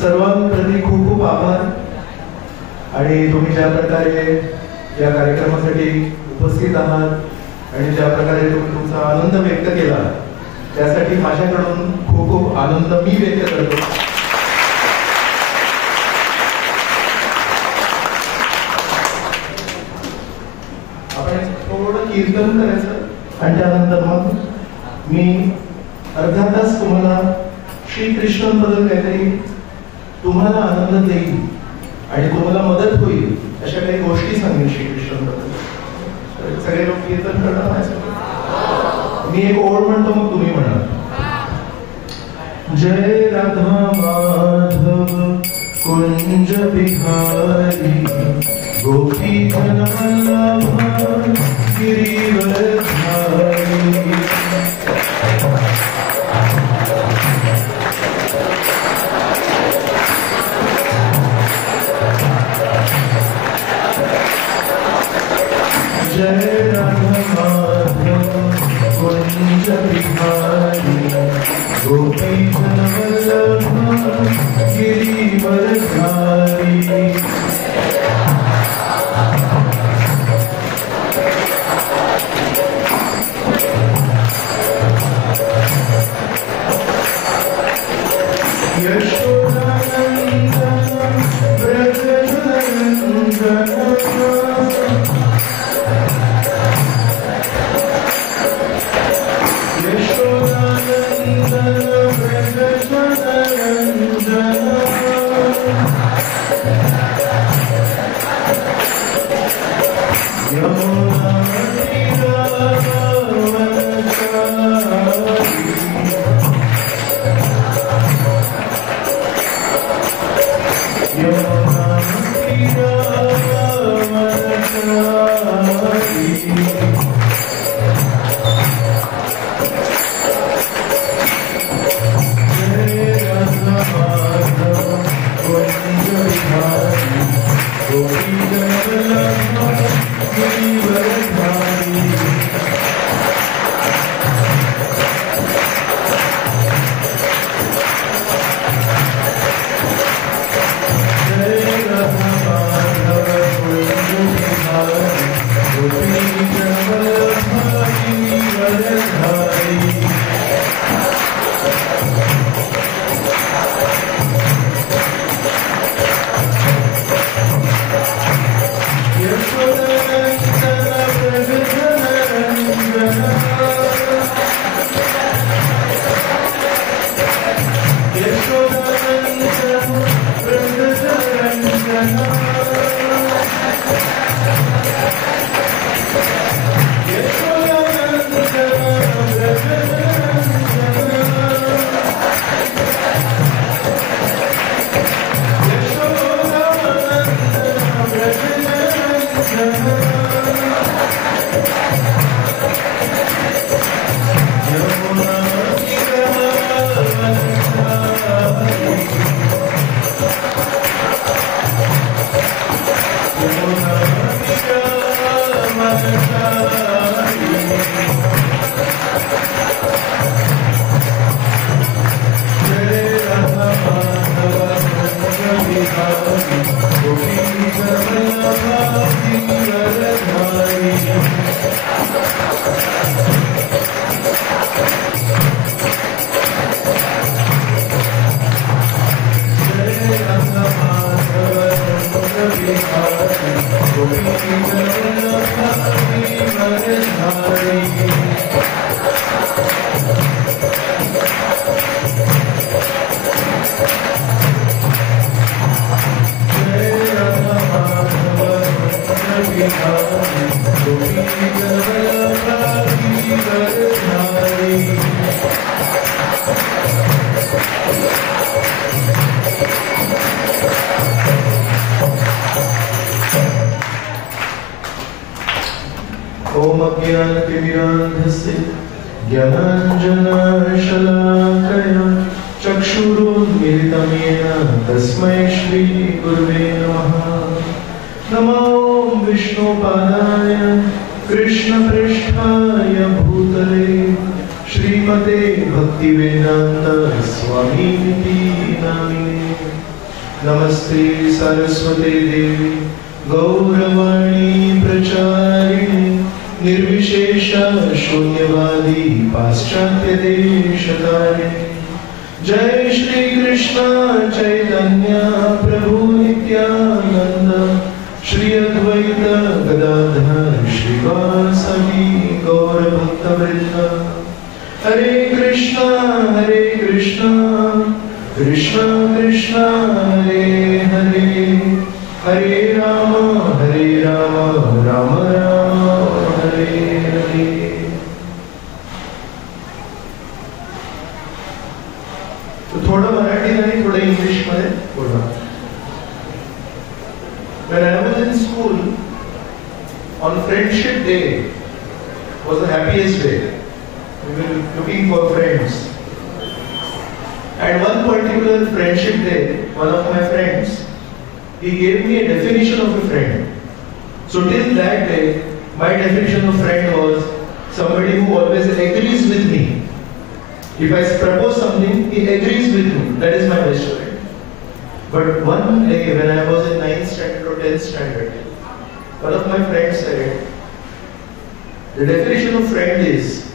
सर्वांप्रती खूप खूप आभार. आणि तुम्ही ज्या प्रकारे या कार्यक्रमासाठी उपस्थित आहात आणि ज्या प्रकारे तुम्ही तुमचा आनंद व्यक्त केला त्यासाठी माझ्याकडून खूप खूप आनंद मी व्यक्त करतो. आपण थोडं कीर्तन करायचं आणि त्यानंतर मग मी अर्धा तास तुम्हाला श्रीकृष्णांबद्दल काहीतरी तुम्हाला आनंद देईल आणि तुम्हाला मदत होईल अशा काही गोष्टी सांगेन श्रीकृष्णांबद्दल. सगळे लोक कीर्तन करणार माझ्यासोबत. मी एक ओळ म्हणतो मग तुम्ही म्हणा. जय राधा माधव कुंज बिहारी गोपी जन वल्लभ गिरिवर धारी. जय राधा माधव कुंज बिहारी गोपी जन वल्लभ गिरिवर धारी. ओम अज्ञानतिमिरान्धस्य ज्ञानाञ्जनशलाकया चक्षुरुन्मीलितं येन तस्मै श्रीगुरुवे नमः. नमो विष्णुपादाय कृष्णपृष्ठाय भूतले श्रीमते भक्तिवेदान्त स्वामीति नामिने. नमस्ते सरस्वती देवी गौरवाणी प्रचारिणे निर्विशेष शून्यवादी पाश्चात्य देशतारिणे जय श्री कृष्ण चैतन्य प्रभु नित्यानंद श्री अद्वैत गदाधर श्रीवासवी गौर भक्तवृंद हरे कृष्ण कृष्ण कृष्ण हरे हरे हरे राम राम राम हरे हरे। तो थोड़ा मराठी नहीं थोड़ा इंग्लिश में बोला। When I was in school, on Friendship Day was the happiest day. We were looking for friends. And one particular Friendship Day, one of my friends, he gave me a definition of a friend. So till that day, my definition of friend was somebody who always agrees with me. If I propose something, he agrees with me. That is my best friend. But one day when I was in 9th standard or 10th standard, one of my friends said, the definition of friend is,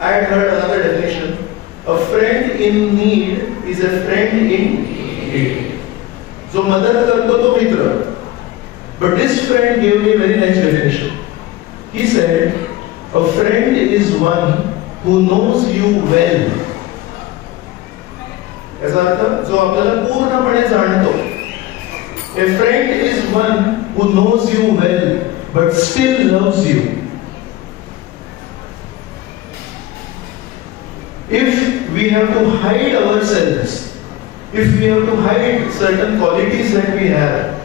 I had heard another definition, a friend in need is a friend in need. So मदद करतो तो मित्र. But this friend gave me a very nice definition. He said, a friend is one who knows you well. याचा अर्थ जो आपल्याला पूर्णपणे जाणतो. A friend is one who knows you well but still loves you. If we have to hide ourselves, if we have to hide certain qualities that we have,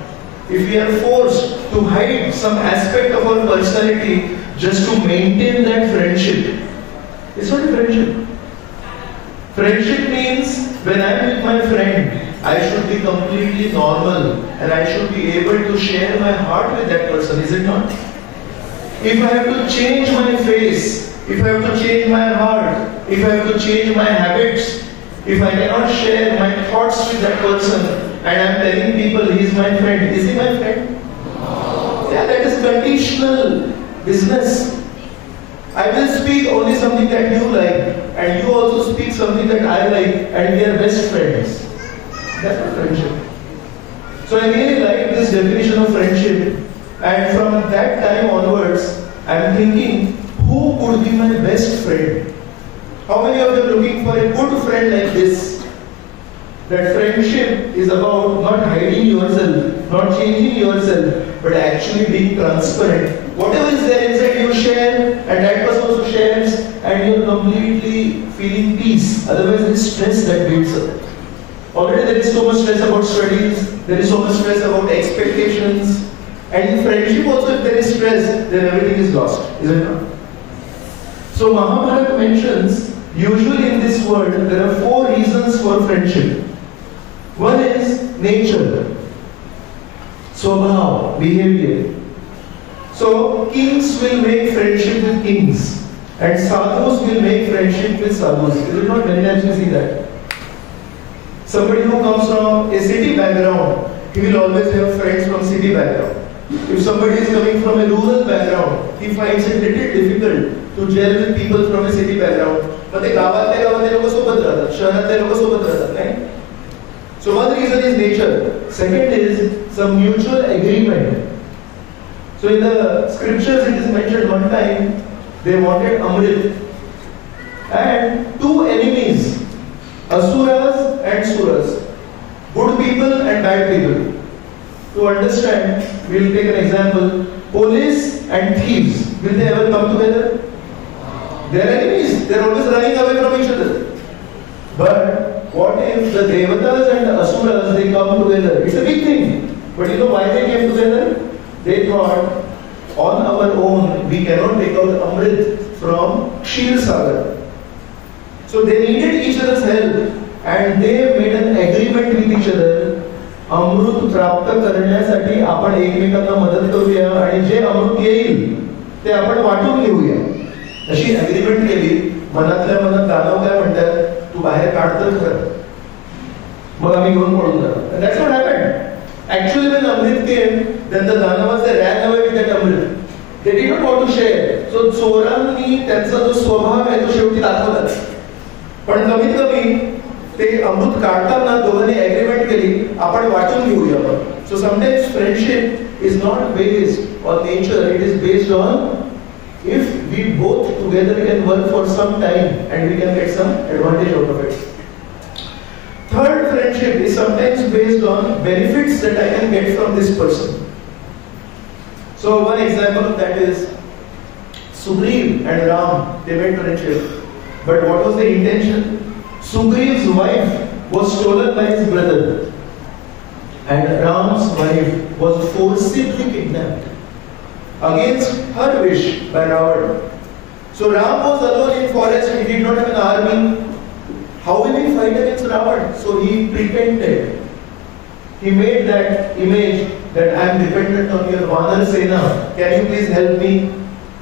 if we are forced to hide some aspect of our personality just to maintain that friendship, it's not a friendship. Friendship means when I am with my friend, I should be completely normal and I should be able to share my heart with that person, is it not? If I have to change my face, if I have to change my heart, if I have to change my habits, if I cannot share my thoughts with that person and I am telling people he is my friend, is he my friend? Yeah, that is conditional business. I will speak only something that you like and you also speak something that I like and we are best friends. That's not friendship. So I really like this definition of friendship and from that time onwards I am thinking, who could be my best friend? How many of you are looking for a good friend like this? That friendship is about not hiding yourself, not changing yourself, but actually being transparent. Whatever is there inside you share and that person also shares and you're completely feeling peace. Otherwise there is stress that builds up. Already there is so much stress about studies, there is so much stress about expectations, and in friendship also if there is stress, then everything is lost, is it not? So Mahabharata mentions, usually in this world, there are 4 reasons for friendship. One is nature, swabhav, behavior. So kings will make friendship with kings, and sadhus will make friendship with sadhus. Is it not? Many times you see that. Somebody who comes from a city background, he will always have friends from city background. If somebody is coming from a rural background, he finds it little difficult to gel with people from a city background. But the गावातले लोक सोबत राहतात, शहरातले लोक सोबत राहतात, नाही? So one reason is nature. Second is some mutual agreement. So in the scriptures it is mentioned one time they wanted Amrit. And 2 enemies, Asuras and Suras, good people and bad people. To understand, we will take an example. Police and thieves, will they ever come together? They are enemies. They are always running away from each other. But what if the Devatas and the Asuras, they come together? It's a big thing. But you know why they came together? They thought, on our own, we cannot take out Amrit from Kshir Sagar. So they needed each other's help and they made an agreement with each other. अमृत प्राप्त करण्यासाठी आपण एकमेकांना मदत करूया आणि जे अमृत येईल ते आपण वाटून घेऊया अशी अग्रीमेंट केली. मनातल्या मनात दानव काय म्हणतात, तू बाहेर काढ तर खरं. मग आम्ही घेऊन पळून जातो. And that's what happened. Actually, when Amrit came, then the Danavas, they ran away with that Amrit. They did not want to share. So चोरांनी त्यांचा जो स्वभाव आहे तो शेवटी दाखवलाच. पण कमीत कमी ते अमृत काढताना दोघांनी एग्रीमेंट केली आपण वाटून घेऊया आपण. So sometimes friendship is not based on nature, it is based on if we both together can work for some time and we can get some advantage out of it. Third, friendship is sometimes based on benefits that I can get from this person. So one example of that is Sugriv and Ram, they made friendship. But what was the intention? Sugriv's wife was stolen by his brother. And Ram's wife was forcibly kidnapped against her wish by Ravana. So Ram was alone in forest, he did not have an army. How will he fight against Ravana? So he pretended. He made that image that I am dependent on your Vanar Sena. Can you please help me?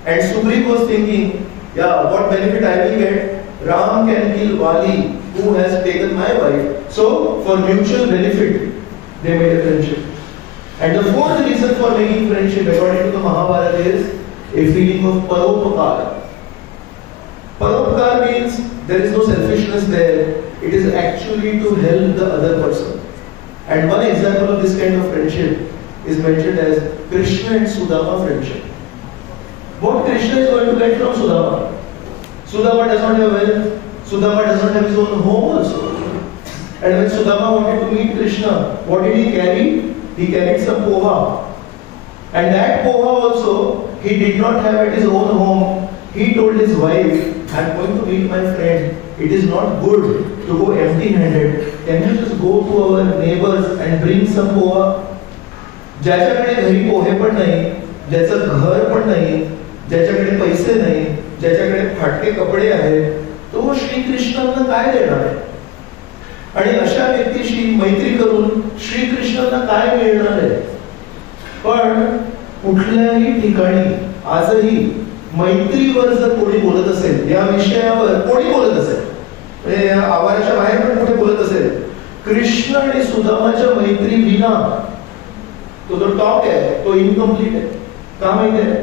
And Sugriv was thinking, yeah, what benefit I will get? Ram can kill Vali, who has taken my wife. So, for mutual benefit, they made a friendship. And the fourth reason for making friendship, according to the Mahabharata, is a feeling of paropakara. Paropakar means there is no selfishness there. It is actually to help the other person. And one example of this kind of friendship is mentioned as Krishna and Sudama friendship. What Krishna is going to get from Sudama? Sudama does not have wealth. Sudama does not have his own home also. And when Sudama wanted to meet Krishna, what did he carry? He carried some poha. And that poha also, he did not have at his own home. He told his wife, I am going to meet my friend. It is not good to go empty-handed. Can you just go to our neighbors and bring some poha? ज्याच्याकडे घरी पोहे पण नाही, ज्याचं घर पण नाही, ज्याच्याकडे पैसे नाही, ज्याच्याकडे फाटके कपडे आहेत, तो श्रीकृष्णांना काय देणार आहे? आणि अशा व्यक्तीशी मैत्री करून श्रीकृष्णांना काय मिळणार आहे? पण कुठल्याही ठिकाणी आजही मैत्रीवर जर कोणी बोलत असेल, या विषयावर कोणी बोलत असेल, म्हणजे आवाराच्या बाहेर पण कुठे बोलत असेल, कृष्ण आणि सुदामाच्या मैत्री विना तो जो टॉक आहे तो इनकम्प्लीट आहे. का माहिती आहे?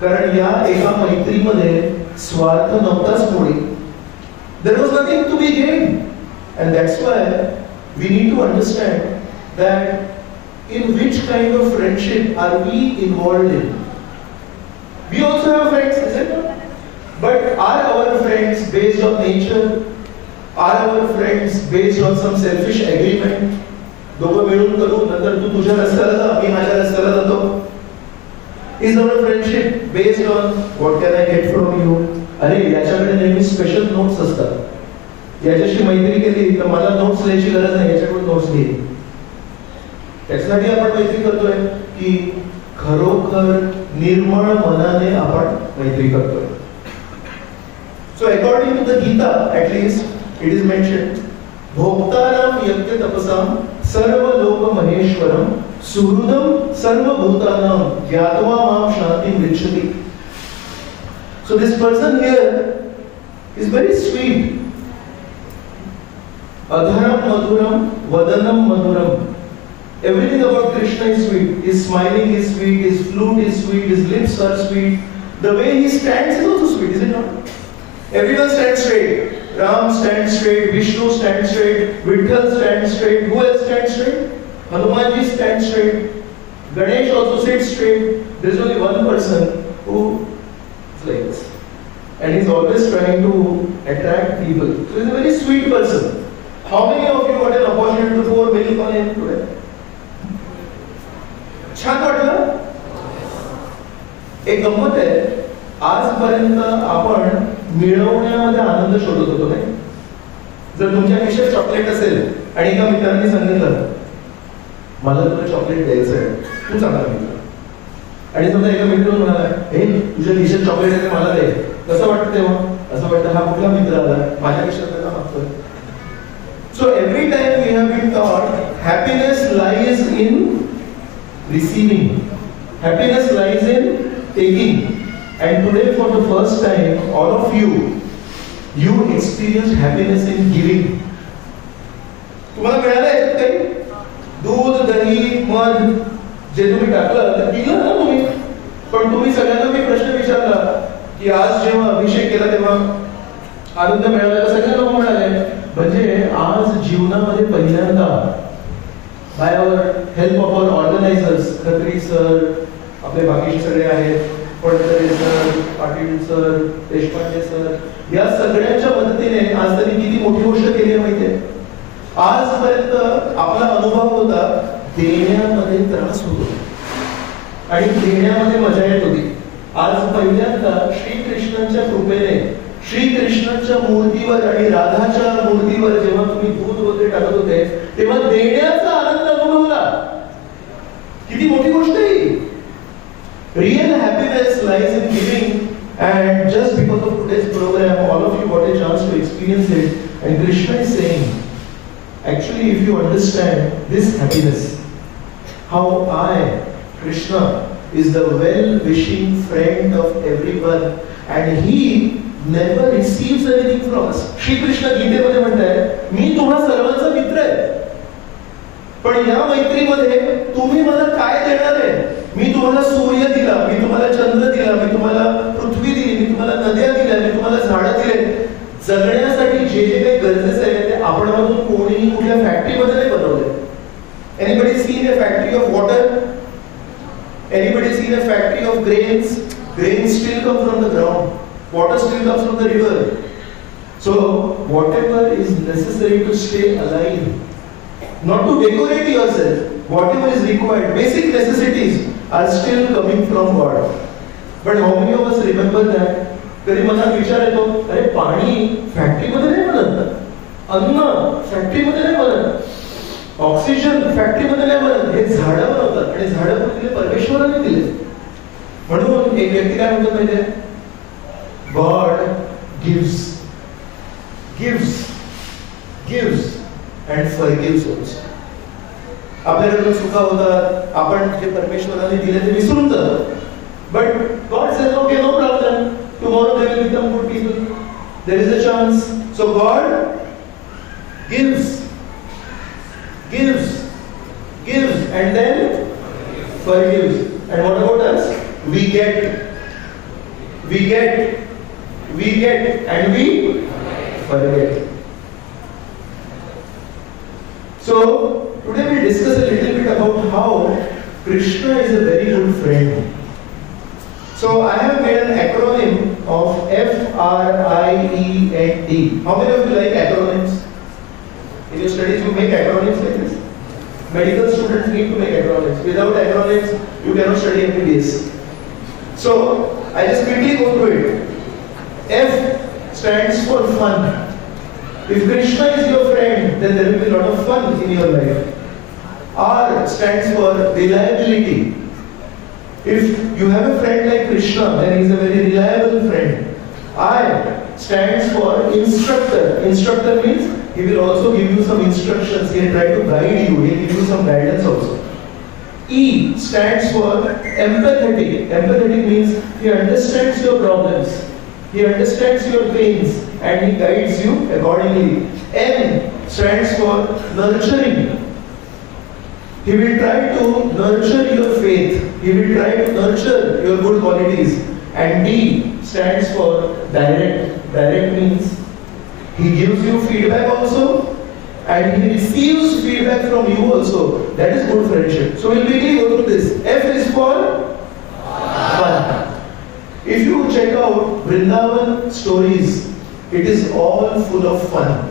कारण या एका मैत्रीमध्ये स्वार्थ नव्हताच कोणी. There was nothing to be gained. And that's why we need to understand that in which kind of friendship are we involved in. We also have friends, isn't it? But are our friends based on nature? Are our friends based on some selfish agreement? दोघं मिळून करू, नंतर तू तुझ्या रस्त्याला जा, मी माझ्या रस्त्याला जातो. Is our friendship based on what can I get from you? अरे याच्याकडे नेहमी स्पेशल नोट्स असतात. याच्याशी मैत्री केली तर मला नोट्स लिहायची गरज नाही, याच्याकडून नोट्स घे. त्याच्यासाठी आपण मैत्री करतोय की खरोखर निर्मळ मनाने आपण मैत्री करतोय. So according to the Gita, at least it is mentioned, भोक्ताराम यज्ञ तपसाम सर्व लोक महेश्वरम सुहृदम सर्व भूतानाम ज्ञात्वा माम शांतिं गच्छति. So this person here is very sweet. Adharam madhuram, vadanam madhuram. Everything about Krishna is sweet. His smiling is sweet, his flute is sweet, his lips are sweet. The way he stands is also sweet, is it not? Everyone stands straight. Ram stands straight, Vishnu stands straight, Vitthal stands straight. Who else stands straight? Hanumanji stands straight. Ganesh also sits straight. There is only one person who is like this. And he is always trying to attract people. So he is a very sweet person. How many of you got an opportunity to pour milk on him today? छान वाटलं? एक गंमत आहे, आजपर्यंत आपण मिळवण्यामध्ये आनंद शोधत होतो नाही. जर तुमच्या खिशात चॉकलेट असेल आणि एका मित्रांनी सांगितलं मला तुला चॉकलेट द्यायचं आहे, तू चांगला मित्र, आणि समजा एका मित्राने म्हणाला हे तुझ्या खिशात चॉकलेट आहे मला दे, कसं वाटतं तेव्हा? असं वाटतं हा कुठला मित्र आला माझ्या खिशात त्याला मागतोय. So every time we have been taught happiness lies in receiving, happiness lies in taking, and today for the first time all of you experienced happiness in giving. तुम्हाला मिळालं मध जे तुम्ही टाकलं ते पिलं ना तुम्ही. पण तुम्ही सगळ्यांना मी प्रश्न विचारला की आज जेव्हा अभिषेक केला तेव्हा आनंद मिळाला का? सगळ्यांना लोक म्हणाले. म्हणजे आज जीवनामध्ये पहिल्यांदा by our help of our organisers, Khatri sir, आपले बाकीचे सगळे आहेत, Padtare sir, Patil sir, Deshpande sir, या सगळ्यांच्या मदतीने आज त्यांनी किती मोठी गोष्ट केली आहे माहितीये. आजपर्यंत आपला अनुभव होता देण्यामध्ये त्रास होतो आणि देण्यामध्ये मजा येत होती. आज पहिल्यांदा श्रीकृष्णांच्या कृपेने श्रीकृष्णांच्या मूर्तीवर आणि राधाच्या मूर्तीवर जेव्हा तुम्ही दूध वगैरे टाकत होते तेव्हा देण्याचा आनंद अनुभवला. किती मोठी गोष्ट आहे. Real happiness lies in giving, and just because of today's program, all of you got a chance to experience it. And Krishna is saying, actually, if you understand this happiness, how I, Krishna, is the well-wishing friend of everyone, and He never receives anything from us. Shri Krishna गीतेमध्ये म्हणतात, मी तुम्हा सर्वांचा मित्र आहे, पण या मैत्रीमध्ये तुम्ही मला काय देणार आहे? मी तुम्हाला सूर्य दिला, मी तुम्हाला चंद्र दिला, मी तुम्हाला पृथ्वी दिली, मी तुम्हाला नद्या दिल्या, मी तुम्हाला झाडं दिले. जगण्यासाठी जे जे काही गरजेचं आहे ते आपण म्हणून कोणीही कुठल्या फॅक्टरीमध्ये नाही बनवले. Anybody seen a factory of water? Anybody seen a factory of grains? Grains still come from the ground. Water still comes from the river. So whatever is necessary to stay alive, not to decorate yourself, whatever is required, basic necessities are still coming from God. But how many of us remember that? कधी मनात विचार येतो, अरे पाणी फॅक्टरीमध्ये नाही बनत, अन्न फॅक्टरीमध्ये नाही बनत, ऑक्सिजन फॅक्टरीमध्ये नाही बनत, हे झाडं बनवतात आणि झाडं पण दिले परमेश्वराने दिले. म्हणून एक व्यक्ती काय म्हणतो माहितीये, God gives gives gives and forgives also. आपल्याकडे चुका होतात, आपण जे परमेश्वराने दिले ते विसरून जातो. But God says okay, no problem, tomorrow they will become good people, there is a chance. So God gives gives gives and then forgives. And what about us? We get and we forget. So today we'll discuss a little bit about how Krishna is a very good friend. So I have made an acronym of FRIEND. How many of you like acronyms? In your studies you make acronyms like this? Medical students need to make acronyms. Without acronyms you cannot study MBBS. So I just quickly go through it. F stands for fun. If Krishna is your friend, then there will be a lot of fun in your life. R stands for reliability. If you have a friend like Krishna, then he is a very reliable friend. I stands for instructor. Instructor means he will also give you some instructions. He will try to guide you. He will give you some guidance also. E stands for empathetic. Empathetic means he understands your problems. He understands your pains and he guides you accordingly. N stands for nurturing. He will try to nurture your faith. He will try to nurture your good qualities. And D stands for direct. Direct means he gives you feedback also and he receives feedback from you also. That is good friendship. So we'll quickly go through this. F is for fun. If you check out Vrindavan stories, it is all full of fun.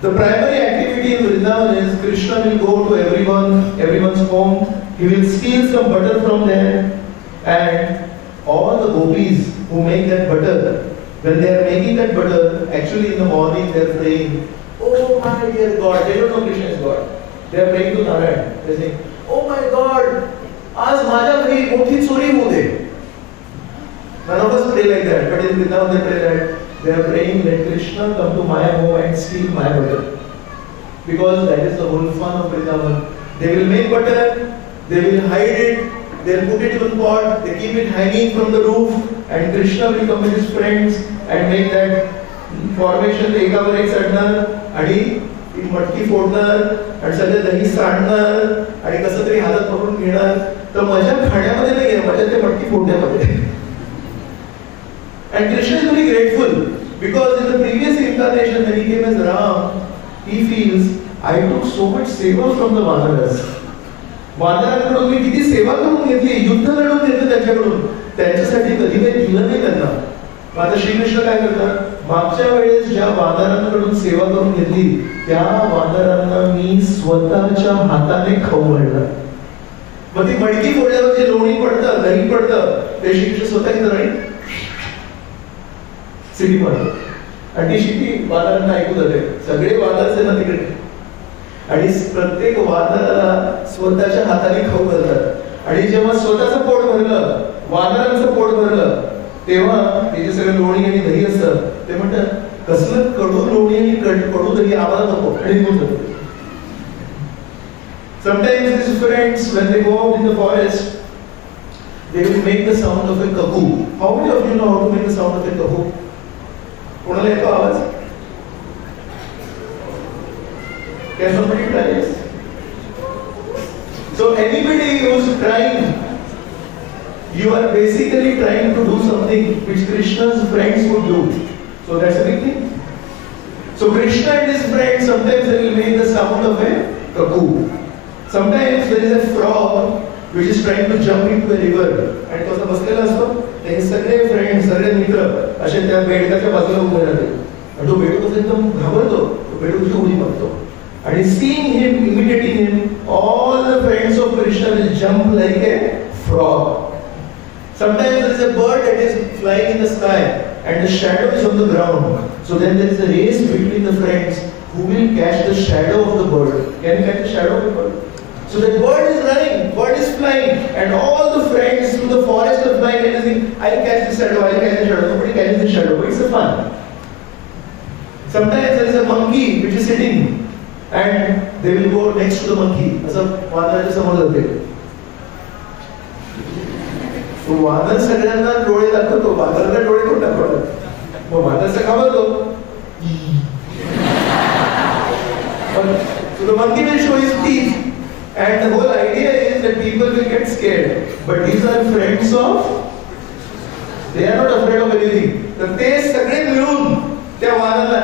The primary activity in Vrindavan is Krishna will go to everyone's home. He will steal some butter from them, and all the gopis who make that butter, when they are making that butter, actually in the morning they are praying, "Oh my dear God," they don't know Krishna is God. They are praying to Narayan. They are saying, "Oh my God, आज माझ्या घरी मोठी चोरी होऊ दे." None of us pray like that, but in Vrindavan they pray that. They are praying, "Let Krishna come to my home and steal my butter." Because that is the whole fun of Vrindavan. They will make butter, they will hide it, they will put it in a pot, they keep it hanging from the roof, and Krishna will come with his friends and make that formation एकावर एक चढणार आणि ती मटकी फोडणार आणि सगळे दही सांडणार आणि कसं तरी हातात पकडून घेणार. तर मजा खाण्यामध्ये नाही आहे, मजा ते मटकी फोडण्यामध्ये. And Krishna is very grateful because in the previous incarnation when he came as Ram, he feels I took so much seva from the Vanaras. वानरांकडून मी किती सेवा करून घेतली, युद्ध लढवून घेतलं त्यांच्याकडून, त्यांच्यासाठी कधी काही दिलं नाही त्यांना. आता श्रीकृष्ण काय करतात, मागच्या वेळेस ज्या वानरांकडून सेवा करून घेतली त्या वानरांना मी स्वतःच्या हाताने खाऊ घालणार. मग ती मडकी फोडल्यावर जे लोणी पडतं, दही पडतं, ते श्रीकृष्ण स्वतः घेतात आणि सिटी मारतात आणि ती शिटी वानरांना ऐकू जाते. सगळे वानर ना तिकडे आणि प्रत्येक वानराला स्वतःच्या हाताने खाऊ घालतात. आणि जेव्हा स्वतःचं पोट भरलं, वानरांचं पोट भरलं, तेव्हा ते जे सगळं लोणी आणि दही असतं ते म्हणतात कसलं कडू लोणी आणि कडू दही आम्हाला नको आणि निघून जातो. Sometimes these friends, when they go out in the forest, they will make the sound of a cuckoo. How many of you know how to make the sound of a cuckoo? कोणाला येतो आवाज? Can somebody try this? So anybody who's trying, you are basically trying to do something which Krishna's friends would do. So that's a big thing. So Krishna and his friends sometimes they will make the sound of a cuckoo. Sometimes there is a frog which is trying to jump into a river. आणि तो असा बसलेला असतो. ते सगळे friends, सगळे मित्र असे त्या बेडकाच्या बाजूला उभे राहते. आणि तो बेडूक एकदम घाबरतो. तो बेडूकची उडी मारतो. आणि seeing him, imitating him, all the friends of Krishna will jump like a frog. Sometimes there is a bird that is flying in the sky and the shadow is on the ground. So then there is a race between the friends who will catch the shadow of the bird. Can you catch the shadow of the bird? So the bird is running, bird is flying, and all the friends through the forest are flying and saying, I'll catch the shadow, I'll catch the shadow. Nobody catches the shadow, but it's a fun. Sometimes there is a monkey which is sitting and they will go next to the monkey. असं वानराच्या समोर जाते. तो वानर सगळ्यांना डोळे दाखवतो, वानराला डोळे कोण दाखवतात? मग वानरचा घाबरतो. So the monkey will show his teeth. And the whole idea is that people will get scared. But these are friends of, they are not afraid of anything. तर ते सगळे मिळून त्या वानराला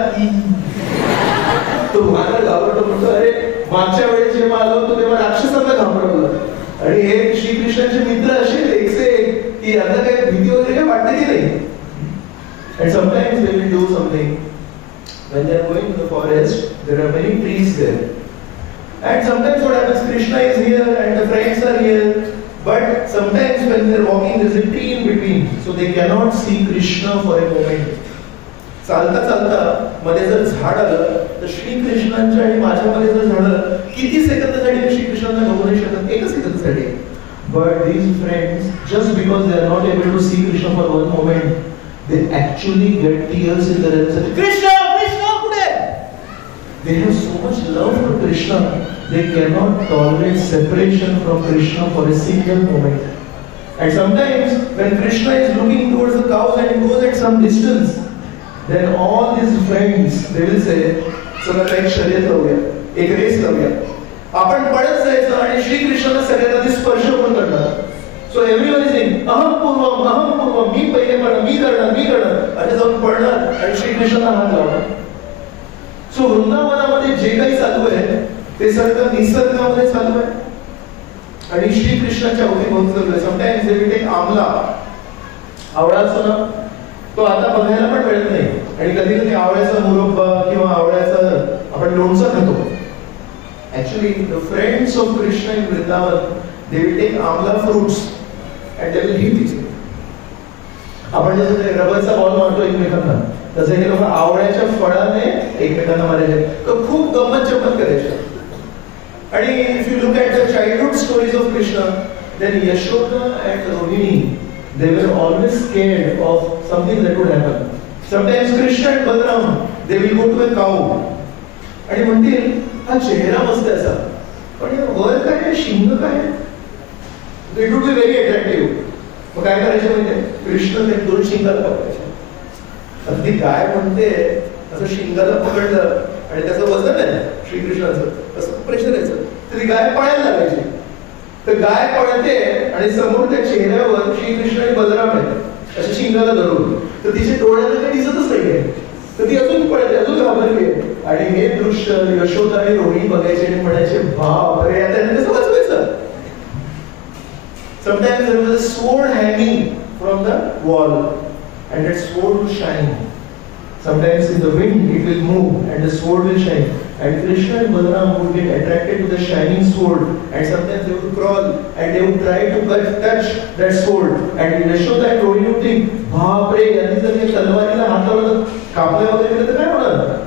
तो वानर घाबरतो, म्हणतो अरे मागच्या वेळेस जेव्हा आलो होतो तेव्हा राक्षसांना घाबरवलं. आणि हे श्रीकृष्णाचे मित्र असे एकसे की यांना काही भीती वगैरे काही वाटते की नाही. And sometimes they will do something. When they are going to the forest, there are many trees there. And sometimes what happens, Krishna is here and the friends are here, but sometimes when they are walking there is a tree in between, so they cannot see Krishna for a moment. चालता चालता मध्ये जर झाड आलं तर श्रीकृष्णांच्या आणि माझ्यामध्ये जर झालं किती सेकंदासाठी मी श्रीकृष्णांना बघू नाही शकत, एकच सेकंदासाठी. But these friends, just because they are not able to see Krishna for one moment, they actually get tears in their eyes. Krishna, Krishna, kude? They have so much love for Krishna, they cannot tolerate separation from Krishna for a single moment. And sometimes when Krishna is looking towards the cows and he goes at some distance, then all his friends, they will say, चला एक शर्यत लावूया, एक race लावूया. आपण पळत जायचं आणि श्रीकृष्णाला सगळ्यांना स्पर्श पण करणार. So everyone is saying, अहम पूर्वम, मी पहिले पण मी करणार, आणि जाऊन पडणार आणि श्रीकृष्णाला हात लावणार. सो वृंदावनामध्ये जे काही चालू आहे ते सगळं निसर्गामध्ये चालू आहे आणि श्रीकृष्णाच्या अवतीभोवती चालू आहे. Sometimes they will take amla, आवळा असतो ना, तो आता बघायला पण मिळत नाही. आणि कधी कधी आवळ्याचा मुरब्बा किंवा आवळ्याचं आपण लोणचं खातो. Actually, the friends of Krishna in Vrindavan, they will take amla fruits and they will hit it. आपण जसं ते रबरचा बॉल मारतो एकमेकांना, तसं हे लोक आवळ्याच्या फळाने एकमेकांना मारायचे. तर खूप गंमत जम्मत करायचे. आणि if you look at the childhood stories of Krishna, then Yashoda and Rohini, they were always scared of something that would happen. Sometimes Krishna and Balaram, they will go to a cow आणि म्हणतील हा चेहरा मस्त असा, पण वर काय आहे, शिंग काय आहे, it would be very attractive. मग काय करायचे म्हणजे कृष्ण दोन शिंगाला पकडायचे. अगदी गाय म्हणते असं शिंगाला पकडलं आणि त्याचं वजन आहे श्रीकृष्णाचं, तसं प्रेशर यायचं. तर ती गाय पळायला लागायची. तर गाय पळते आणि समोर त्या चेहऱ्यावर श्रीकृष्ण आणि बलराम आहेत अशा शिंगाला धरून. तर तिच्या डोळ्याला काही दिसतच नाहीये. तर ती अजून पळते, अजून घाबरली. आणि हे दृश्य यशोदा आणि रोहिणी बघायचे आणि म्हणायचे बापरे, आता कसं वाचवायचं. Sometimes there was a sword hanging from the wall and that sword would shine. Sometimes in the wind it will move and the sword will shine. And Krishna and Balaram would get attracted to the shining sword, and sometimes they would crawl and they would try to touch that sword. And Yashoda and Rohini would think, बापरे, यांनी जर हे तलवारीला हात लावला कापल्या वगैरे तर काय होणार.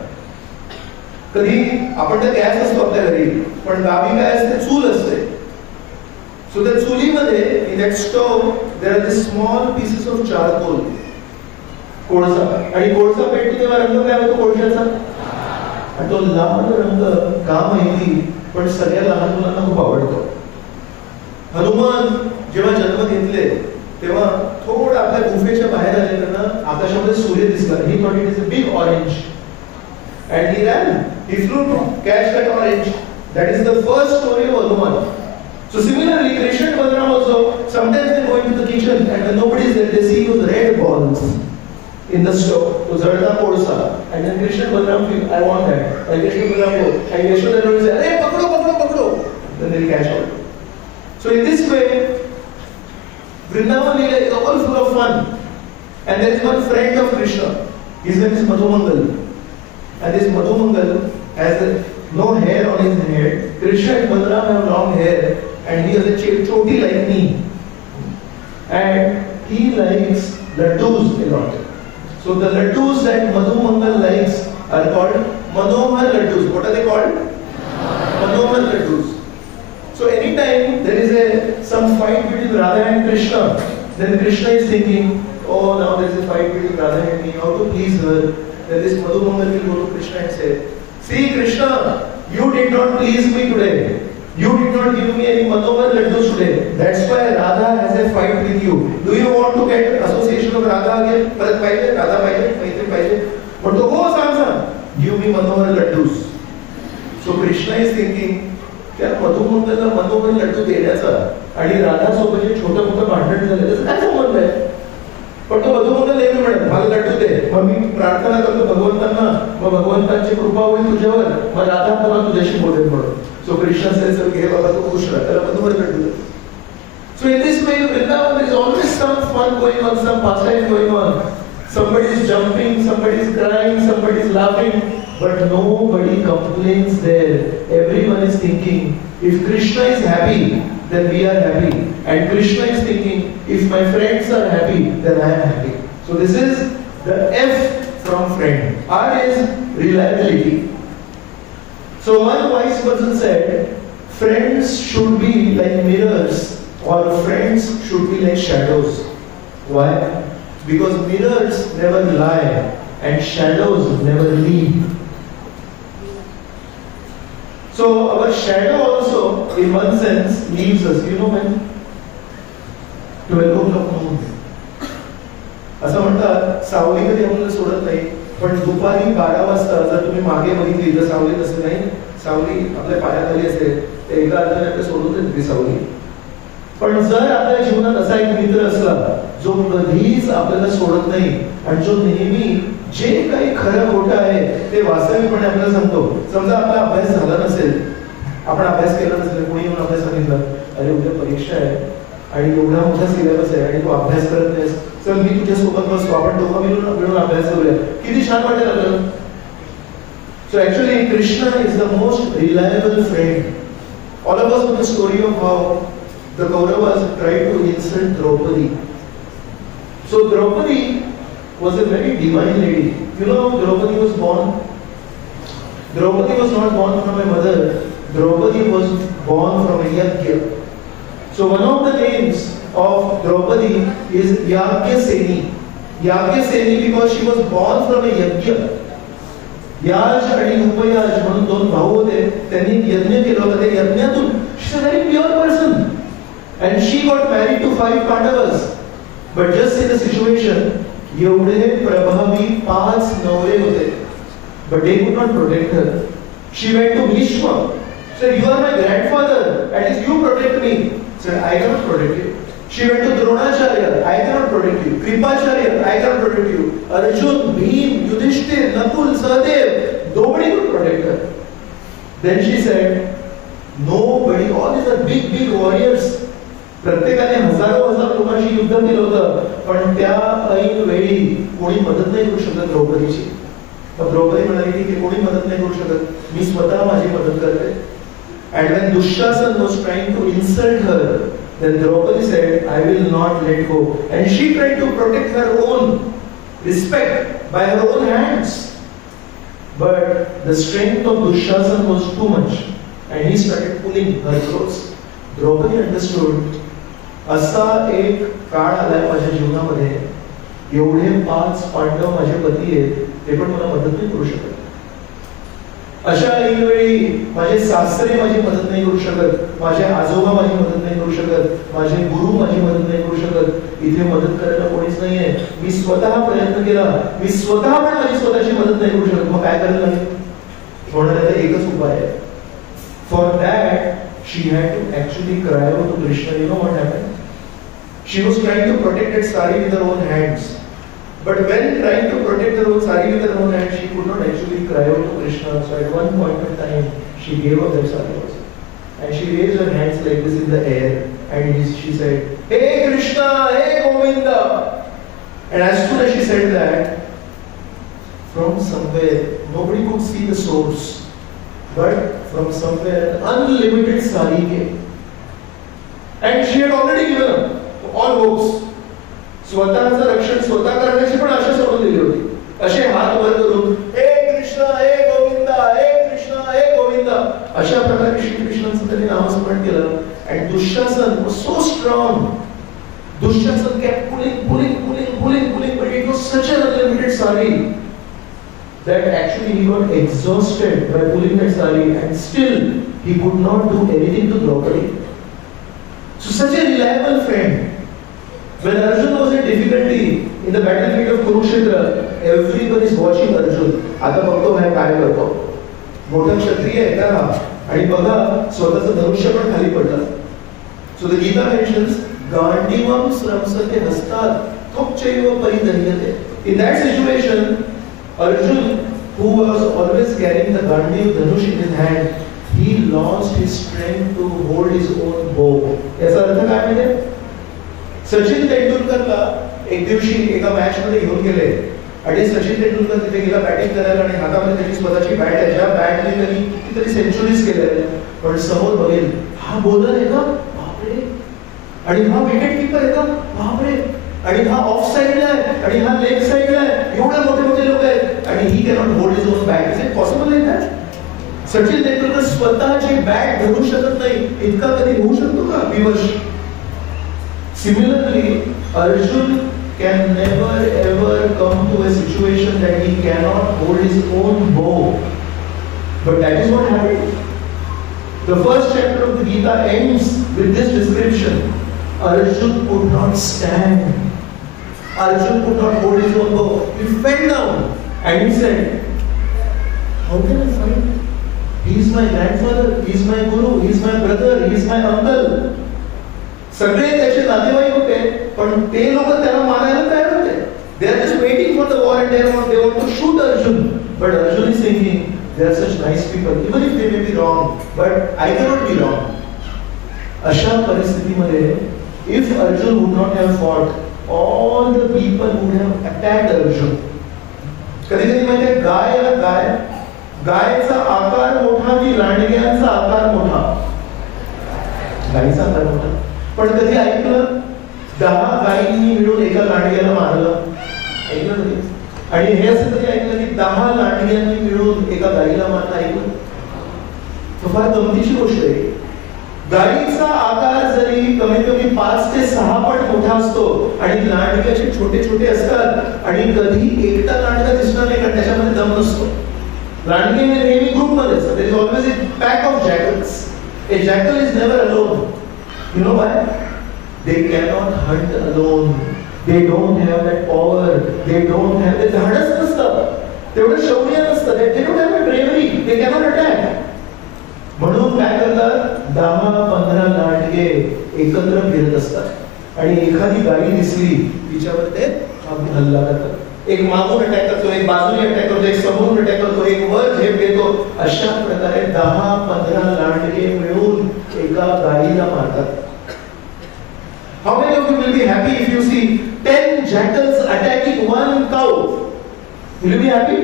कधी आपण तर गॅस असतो आपल्या घरी, पण गावी काय असते, चूल असते. So the चुलीमध्ये in that stove there are these small pieces of charcoal, कोळसा. आणि कोळसा पेटतो तेव्हा रंग काय होतो कोळशाचा, आणि तो लाल रंग का माहिती पण सगळ्या लहान मुलांना खूप आवडतो. हनुमान जेव्हा जन्म घेतले तेव्हा थोडं आपल्या गुफेच्या बाहेर आले, त्यांना आकाशामध्ये सूर्य दिसला. He thought it is a big orange and he ran. He flew to catch that orange. That is the first story of Hanuman. So similarly, Krishna and Balaram also, sometimes they go into the kitchen and when nobody is there, they see those red balls in the stove, those zarda kolsa, and then Krishna and Balaram feel, I want that. And Krishna and Balaram go, and Yashoda will say, hey, pakdo, pakdo, pakdo. Then they will catch out. So in this way, Vrindavan Leela is all full of fun. And there is one friend of Krishna. His name is Madhumangal. And this Madhumangal has no hair on his head. Krishna and Balaram have long hair. And he has a choti like me. And he likes laddus a lot. So the laddus that Madhumangal likes are called Manohar laddus. What are they called? Manohar laddus. So anytime there is some fight between Radha and Krishna, then Krishna is thinking, oh, now there is a fight between Radha and me, how to please her. Then this Madhumangal will go to Krishna and say, see Krishna, you did not please me today. You did not give me any Manohar laddus today. That's why Radha has a fight with you. Do you want to get association of Radha again? परत पाहिजे, Radha पाहिजे, मैत्री पाहिजे. म्हणतो हो सांग. Give me Manohar laddus. So Krishna is thinking, त्या मधुमंगलला मनोहर लड्डू देण्याचा आणि राधा सोबत जे छोटं मोठं भांडण झालं त्याचं काय संबंध आहे. पण तो मधुमंगल नेहमी म्हणत मला लड्डू दे. मग मी प्रार्थना करतो भगवंतांना, मग भगवंतांची कृपा होईल तुझ्यावर, मग राधा तेव्हा तुझ्याशी बोलेल म्हणून. So Krishna says, "Okay, Baba, tu khush rah." Tera madhumar laddu. So in this way, in Vrindavan, there is always some fun going on, some pastime going on. Somebody is jumping, somebody is crying, somebody is laughing, but nobody complains there. Everyone is thinking, if Krishna is happy, then we are happy, and Krishna is thinking, if my friends are happy, then I am happy. So this is the F from friend. R is reliability. So one wise person said, friends should be like mirrors or friends should be like shadows. Why? Because mirrors never lie and shadows never leave. So our shadow also in one sense leaves us. You know when? 12 o'clock noon. असं म्हणतात सावली कधी आम्हाला सोडत नाही, पण दुपारी 12 वाजता जर तुम्ही मागे बघितली तर सावली तसं नाही, सावली आपल्या पायाखाली असेल ते एका अर्थाने आपल्या सोडून देते सावली. पण जर आपल्या जीवनात असा एक मित्र असला जो कधीच आपल्याला सोडत नाही आणि जो नेहमी जे काही खरं खोटं आहे ते वास्तविकपणे आपल्याला सांगतो. समजा आपला अभ्यास झाला नसेल, आपण अभ्यास केला नसेल, कोणी येऊन आपल्याला सांगितलं अरे उद्या परीक्षा आहे आणि एवढा मोठा सिलेबस आहे आणि तू अभ्यास करत नाहीस, चल मी तुझ्या सोबत बसतो, आपण दोघं मिळून अभ्यास करूया, किती छान वाटेल आपल्याला. So actually Krishna is the most reliable friend. All of us know the story of how the Kauravas tried to insult Draupadi. So Draupadi was a very divine lady. You know how Draupadi was born? Draupadi was not born from a mother. Draupadi was born from a yajna. So one of the names of Draupadi is Yagyaseni. Yagyaseni because she was born from a yajna. याज आणि उपयाज म्हणून दोन भाऊ होते, त्यांनी यज्ञ केला होता. त्या यज्ञातून she is a very pure person and she got married to 5 Pandavas. But just in the situation एवढे प्रभावी 5 नवरे होते. but they could not protect her. She went to Bhishma. She said, "You are my grandfather. At least you protect me." She said, "I cannot protect you." She went to Dronacharya. "I cannot protect you." Kripacharya, "I cannot protect you." Arjun, Bhim, Yudhishthir, Nakul, Sahadev, nobody could protect her. Then she said, nobody, all these are big, big warriors. प्रत्येकाने हजारो लोकांशी युद्ध केलं होतं, पण त्या ऐन वेळी कोणी मदत नाही करू शकत द्रौपदीची. तर द्रौपदी म्हणाली की कोणी मदत नाही करू शकत, मी स्वतः माझी मदत करते. And when Dushasana was trying to insult her, then Draupadi said, "I will not let go." And she tried to protect her own respect by her own hands. But the strength of Dushasana was too much, and he started pulling her close. Draupadi understood, असा एक काळ आलाय माझ्या जीवनामध्ये, एवढे 5 पांडव माझे पती आहेत, ते पण मला मदत नाही करू शकत. अशा ऐनवेळी माझे सासरे माझी मदत नाही करू शकत, माझे आजोबा माझी मदत नाही करू शकत, माझे गुरु माझी मदत नाही करू शकत, इथे मदत करायला कोणीच नाहीये. मी स्वतः प्रयत्न केला, मी स्वतः पण माझी स्वतःची मदत नाही करू शकत. मग काय करायला लागेल? म्हणण्याचा एकच उपाय आहे. For that she had to actually cry out to Krishna. You know what happened? She was trying to protect that sari with her own hands. But when trying to protect her own sari with her own hands, she could not actually cry out to Krishna. So at one point in time, she gave up that sari also. And she raised her hands like this in the air. And she said, "Hey Krishna, hey Govinda." And as soon as she said that, from somewhere, nobody could see the source, but from somewhere an unlimited sari came. And she had already given up all hopes. स्वतःचं रक्षण स्वतः करण्याची पण आशा सोडून दिली होती. असे हात वर करून, "हे कृष्ण, हे गोविंदा, हे कृष्ण, हे गोविंदा." अशा प्रकारे श्री कृष्णांचं त्यांनी नामस्मरण केलं. And Dushasana was so strong. Dushasana kept pulling, but it was such an unlimited sari that actually he got exhausted by pulling that sari, and still he could not do anything to Draupadi. So such a reliable friend. When Arjun was in difficulty in the battlefield of Kurukshetra, everyone is watching Arjun. आता बघतो है काय करतो. मोठा क्षत्रिय आहे का आणि बघा स्वतःचं धनुष्य पण खाली पडलं. So the Gita mentions गांडीवम स्रंसते हस्तात् त्वक्चैव परिधन्यते. In that situation, Arjun, who was always carrying the Gandiv Dhanush in his hand, he lost his strength to hold his own bow. याचा अर्थ काय माहिती? सचिन तेंडुलकरला एक दिवशी एका मॅच मध्ये घेऊन गेले आणि सचिन तेंडुलकर तिथे गेला बॅटिंग करायला आणि हातामध्ये त्याची स्वतःची बॅट आहे, ज्या बॅटने त्यांनी कितीतरी सेंचुरीज केल्या. पण समोर बघेल, हा बॉलर आहे का, बापरे, आणि हा विकेट कीपर आहे का, बापरे, आणि हा ऑफ साइडला आहे आणि हा लेग साइडला आहे, एवढे मोठे मोठे लोक आहेत आणि ही cannot hold his own bat. Is it possible आहे का? सचिन तेंडुलकर स्वतःची बॅट धरू शकत नाही, इतका कधी होऊ शकतो का विवश? Similarly, Arjun can never ever come to a situation that he cannot hold his own bow. But that is what happened. The first chapter of the Gita ends with this description. Arjun could not stand. Arjun could not hold his own bow. He fell down and he said, "How can I fight? He is my grandfather, he is my guru, he is my brother, he is my uncle." सगळे त्याचे नातेवाईक होते, पण ते लोक त्याला मारायला तयार होते. They are just waiting for the war and they want to shoot Arjun. But Arjun is thinking, they are such nice people, even if they may be wrong, but I cannot be wrong. अशा परिस्थितीमध्ये, if Arjun would not have fought, all the people would have attacked Arjun. कधी-कधी माहिती आहे, गायचा आकार मोठा की लांडग्यांचा आकार मोठा? गायचा आकार मोठा. पण कधी ऐकलं 10 गायींनी मिळून एका लांडग्याला मारलं? ऐकलं कधी? आणि हे असं कधी ऐकलं की 10 लांडग्यांनी मिळून एका गायीला मारलं? ऐकलं? तो फार गमतीची गोष्ट आहे. गायीचा आकार जरी कमीत कमी 5 ते 6 पट मोठा असतो आणि लांडग्याचे छोटे छोटे असतात आणि कधी एकटा लांडगा दिसणार नाही कारण त्याच्यामध्ये दम नसतो. लांडगे हे नेहमी ग्रुपमध्ये असतात. There is always a pack of jackals. A jackal is never alone. You know why? They cannot hunt alone. They don't have that power. They don't have the धाडस नसतं. तेवढं शौर्य नसतं. they don't have a bravery, they cannot attack. म्हणून काय करतात, 10-15 लांडगे एकत्र फिरत असतात आणि एखादी गाडी दिसली तिच्यावर ते हल्ला करतात. एक मागून अटॅक करतो, एक बाजूने अटॅक करतो, एक समोरून अटॅक करतो, एक वर झेप घेतो. अशा प्रकारे 10-15 लांडगे मिळून एका गाडीला मारतात. How many of you will be happy if you see 10 jackals attacking one cow? Will you be happy?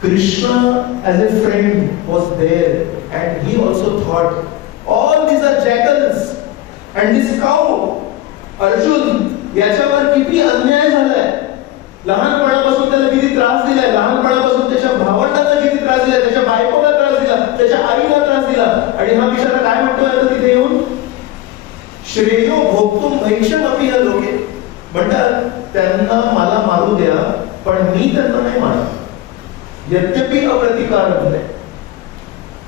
Krishna as a friend was there and he also thought all these are jackals and this cow, Arjun, याच्यावर किती अन्याय झालाय. लहानपणापासून त्याला किती त्रास दिलाय, लहानपणापासून त्याच्या भावंडांना किती त्रास दिलाय, त्याच्या बायकोला त्रास दिला, त्याच्या आईला त्रास दिला. आणि हा बिचारा काय म्हणतोय आता तिथे येऊन, श्रेयो भोक्तुम भैक्षमपि न लोके, म्हणतात त्यांना मला मारू द्या पण मी त्यांना नाही मारणार. यद्यपि अप्रतिकार नाही,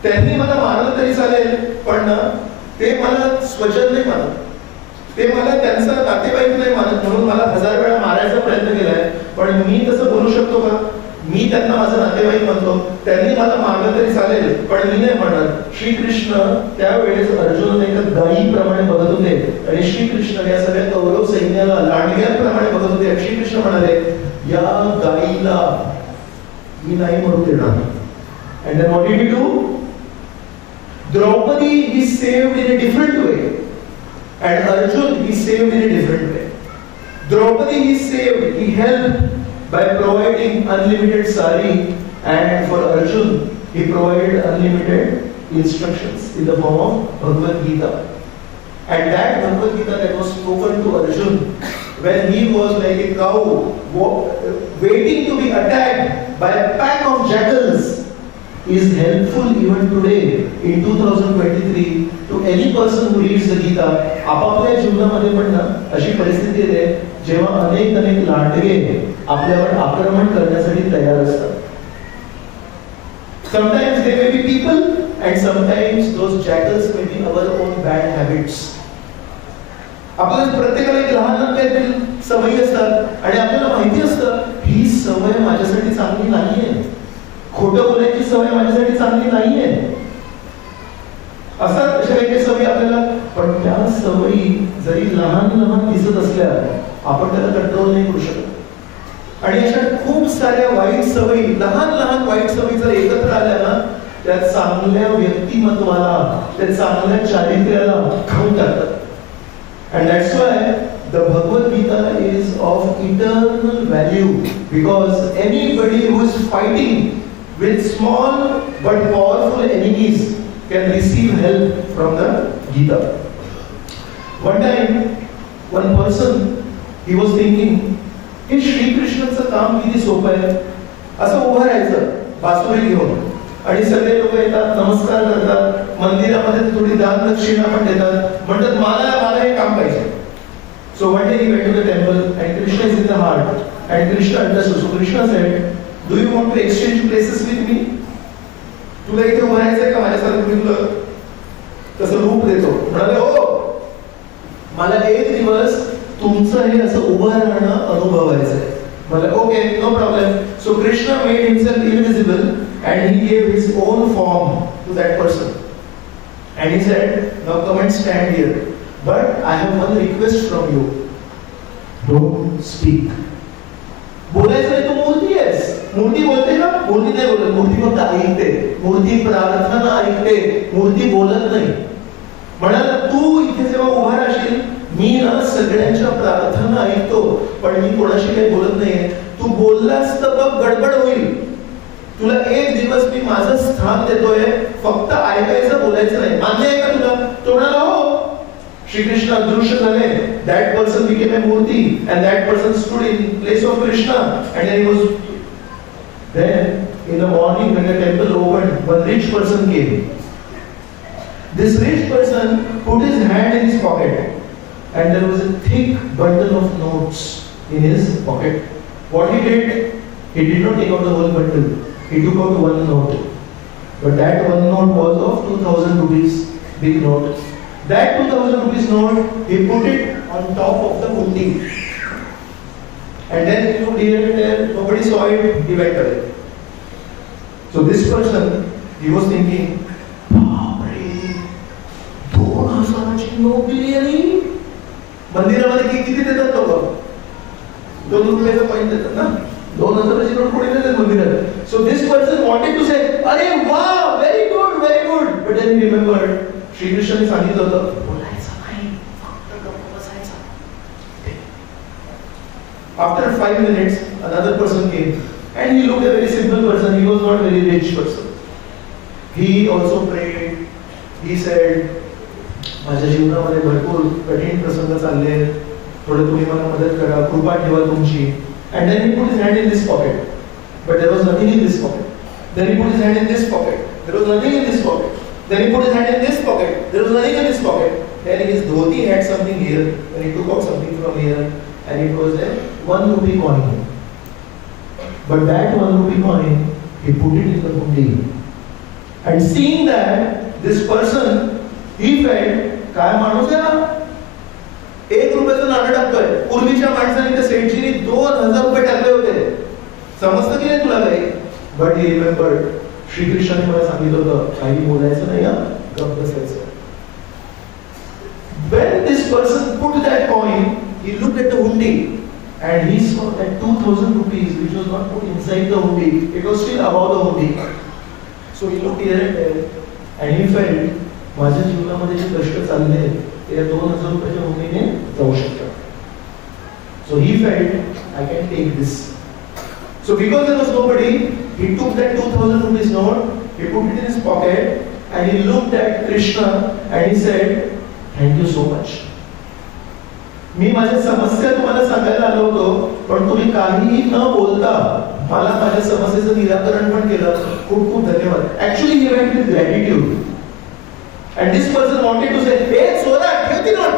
त्यांनी मला मारलं तरी चालेल पण ते मला स्वजन नाही मारत, ते मला त्यांचा नातेवाईक नाही मानत, म्हणून मला 1000 वेळा मारायचा प्रयत्न केलाय पण मी तसं बोलू शकतो का? मी त्यांना माझा नातेवाईक म्हणतो, त्यांनी मला मारलं तरी चालेल पण मी नाही म्हणणार. श्रीकृष्ण त्यावेळेस अर्जुन एका गायीप्रमाणे बघत होते आणि श्रीकृष्ण या सगळ्या कौरव सैन्याला लांडग्यांप्रमाणे बघत होते. श्रीकृष्ण म्हणाले, या गायीला मी नाही मरू देणार. And then what did he do? Draupadi he saved in a different way and Arjun he saved in a different way. Draupadi he saved, he helped by providing unlimited sari, and for Arjun he provided unlimited instructions in the form of Bhagavad Gita. And that Bhagavad Gita that was spoken to Arjun when he was like a cow waiting to be attacked by a pack of jackals is helpful even today in 2023 to any person who reads the Gita. आपापल्या जीवनामध्ये पण ना अशी परिस्थिती येते जेव्हा अनेक लांडगे आपल्यावर आक्रमण करण्यासाठी तयार असतात. Sometimes they may be people and sometimes those jackals may be our own bad habits. आपल्याला प्रत्येकाला एक लहान काहीतरी सवयी असतात आणि आपल्याला माहिती असतं ही सवय माझ्यासाठी चांगली नाहीये, खोटं बोलायची सवय माझ्यासाठी चांगली नाहीये. असतात अशा काही सवयी आपल्याला, पण त्या सवयी जरी लहान दिसत असल्या आपण त्याला कंट्रोल नाही करू शकत. आणि अशा खूप साऱ्या वाईट सवयी, लहान वाईट सवयी जर एकत्र आल्या ना त्या चांगल्या व्यक्तिमत्वाला, त्या चांगल्या चारित्र्याला खाऊन टाकतात. And that's why the Bhagavad Gita is of eternal value, because anybody who is fighting with small but powerful enemies can receive help from the Gita. One time, one person, he was thinking, हे श्री कृष्णाचं काम किती सोपं आहे. असं उभं राहायचं बासुरी घेऊन आणि सगळे लोक येतात, नमस्कार करतात, मंदिरामध्ये थोडी दान दक्षिणा पण देतात, म्हणतात मला हे काम पाहिजे. So one day he went to the temple and Krishna is in the heart and Krishna understood. So Krishna said, do you want to exchange places with me? तुला इथे उभं राहायचंय का माझ्यासारखं? मी तुला तसं रूप देतो. म्हणाले हो, मला एक दिवस तुमचं हे असं उभं राहणं अनुभवायचंय. म्हणाले okay, no problem. So Krishna made himself invisible and he gave his own form to that person and he said, now come and stand here, but I have one request from you, don't speak. बोलायचं नाही, तू मूर्ती आहेस. मूर्ती बोलते का? मूर्ती नाही बोलत, मूर्ती फक्त ऐकते. मूर्ती प्रार्थना ऐकते, मूर्ती बोलत नाही. म्हणाला तू इथे जेव्हा उभा राहशील, मी ना सगळ्यांच्या प्रार्थना ऐकतो पण मी कोणाशी काही बोलत नाहीये. तू बोललास तर बघ गडबड होईल. तुला एक दिवस मी माझं स्थान देतोय, फक्त ऐकायचं, बोलायचं नाही. मान्य आहे का तुला? तो म्हणाला हो. श्रीकृष्ण अदृश्य झाले. That person became a मूर्ती and that person stood in place of Krishna and then he was then in the morning when the temple opened, one rich person came. This rich person put his hand in his pocket and there was a thick bundle of notes in his pocket. What he did, he did not take out the whole bundle. He took out one note, but that one note was of 2000 rupees, big note. That 2000 rupees note, he put it on top of the mundi. And then he looked here and there, nobody saw it, he went away. So this person, he was thinking, बापरे, 2000ची note दिली आणि मंदिरामध्ये किती देतात लोक? 2 रुपयाचा coin देतात ना? 2000ची नोट कोणी देतात मंदिरात? So this person wanted to say, अरे wow, very good, very good. But then he remembered, Shri कृष्णाने सांगितलं होतं, बोलायचं नाही, फक्त गप्प बसायचं. After 5 minutes, another person came, and he looked a very simple person. He was not a very rich person. He also prayed. He said, माझ्या जीवनामध्ये भरपूर कठीण प्रसंग चालले, थोडं तुम्ही मला मदत करा, कृपा ठेवा तुमची. And then he put his hand in this pocket, but there was nothing in this pocket. Then he put his hand in this pocket. There was nothing in this pocket. Then he put his hand in this pocket. There was nothing in this pocket. Then his dhoti had something here. Then he took out something from here, and it was a 1 rupee coin. But that 1 rupee coin, he put it in the hundi. And seeing that, this person, he felt, काय माणूस आहे ना? 1 रुपयाचं नाणं टाकतोय. पूर्वीच्या माणसाने त्या सेठजीने 2000 रुपये टाकले होते. समजतं की नाही तुला काही? But he remembered, श्री कृष्णाने मला सांगितलं होतं, काही बोलायचं नाही, गप्प बसायचं. When this person put that coin, he looked at the hundi and he saw that 2000 rupees, which was not put inside the hundi, it was still above the hundi. So he looked here and there and he felt, माझ्या जीवनामध्ये जे कष्ट चालले ते 2000 रुपयाच्या हुंडीने जाऊ शकतात. So he felt, I can take this. So because there was nobody, he took that 2000 rupees note, he put it in his pocket, and he looked at Krishna and he said, thank you so much. मी माझ्या समस्या तुम्हाला सांगायला आलो होतो, पण तुम्ही काहीही न बोलता मला माझ्या समस्येचं निराकरण पण केलं. खूप खूप धन्यवाद. Actually he went with gratitude. And this person wanted to say, hey, Sona, ठेव ती नोट.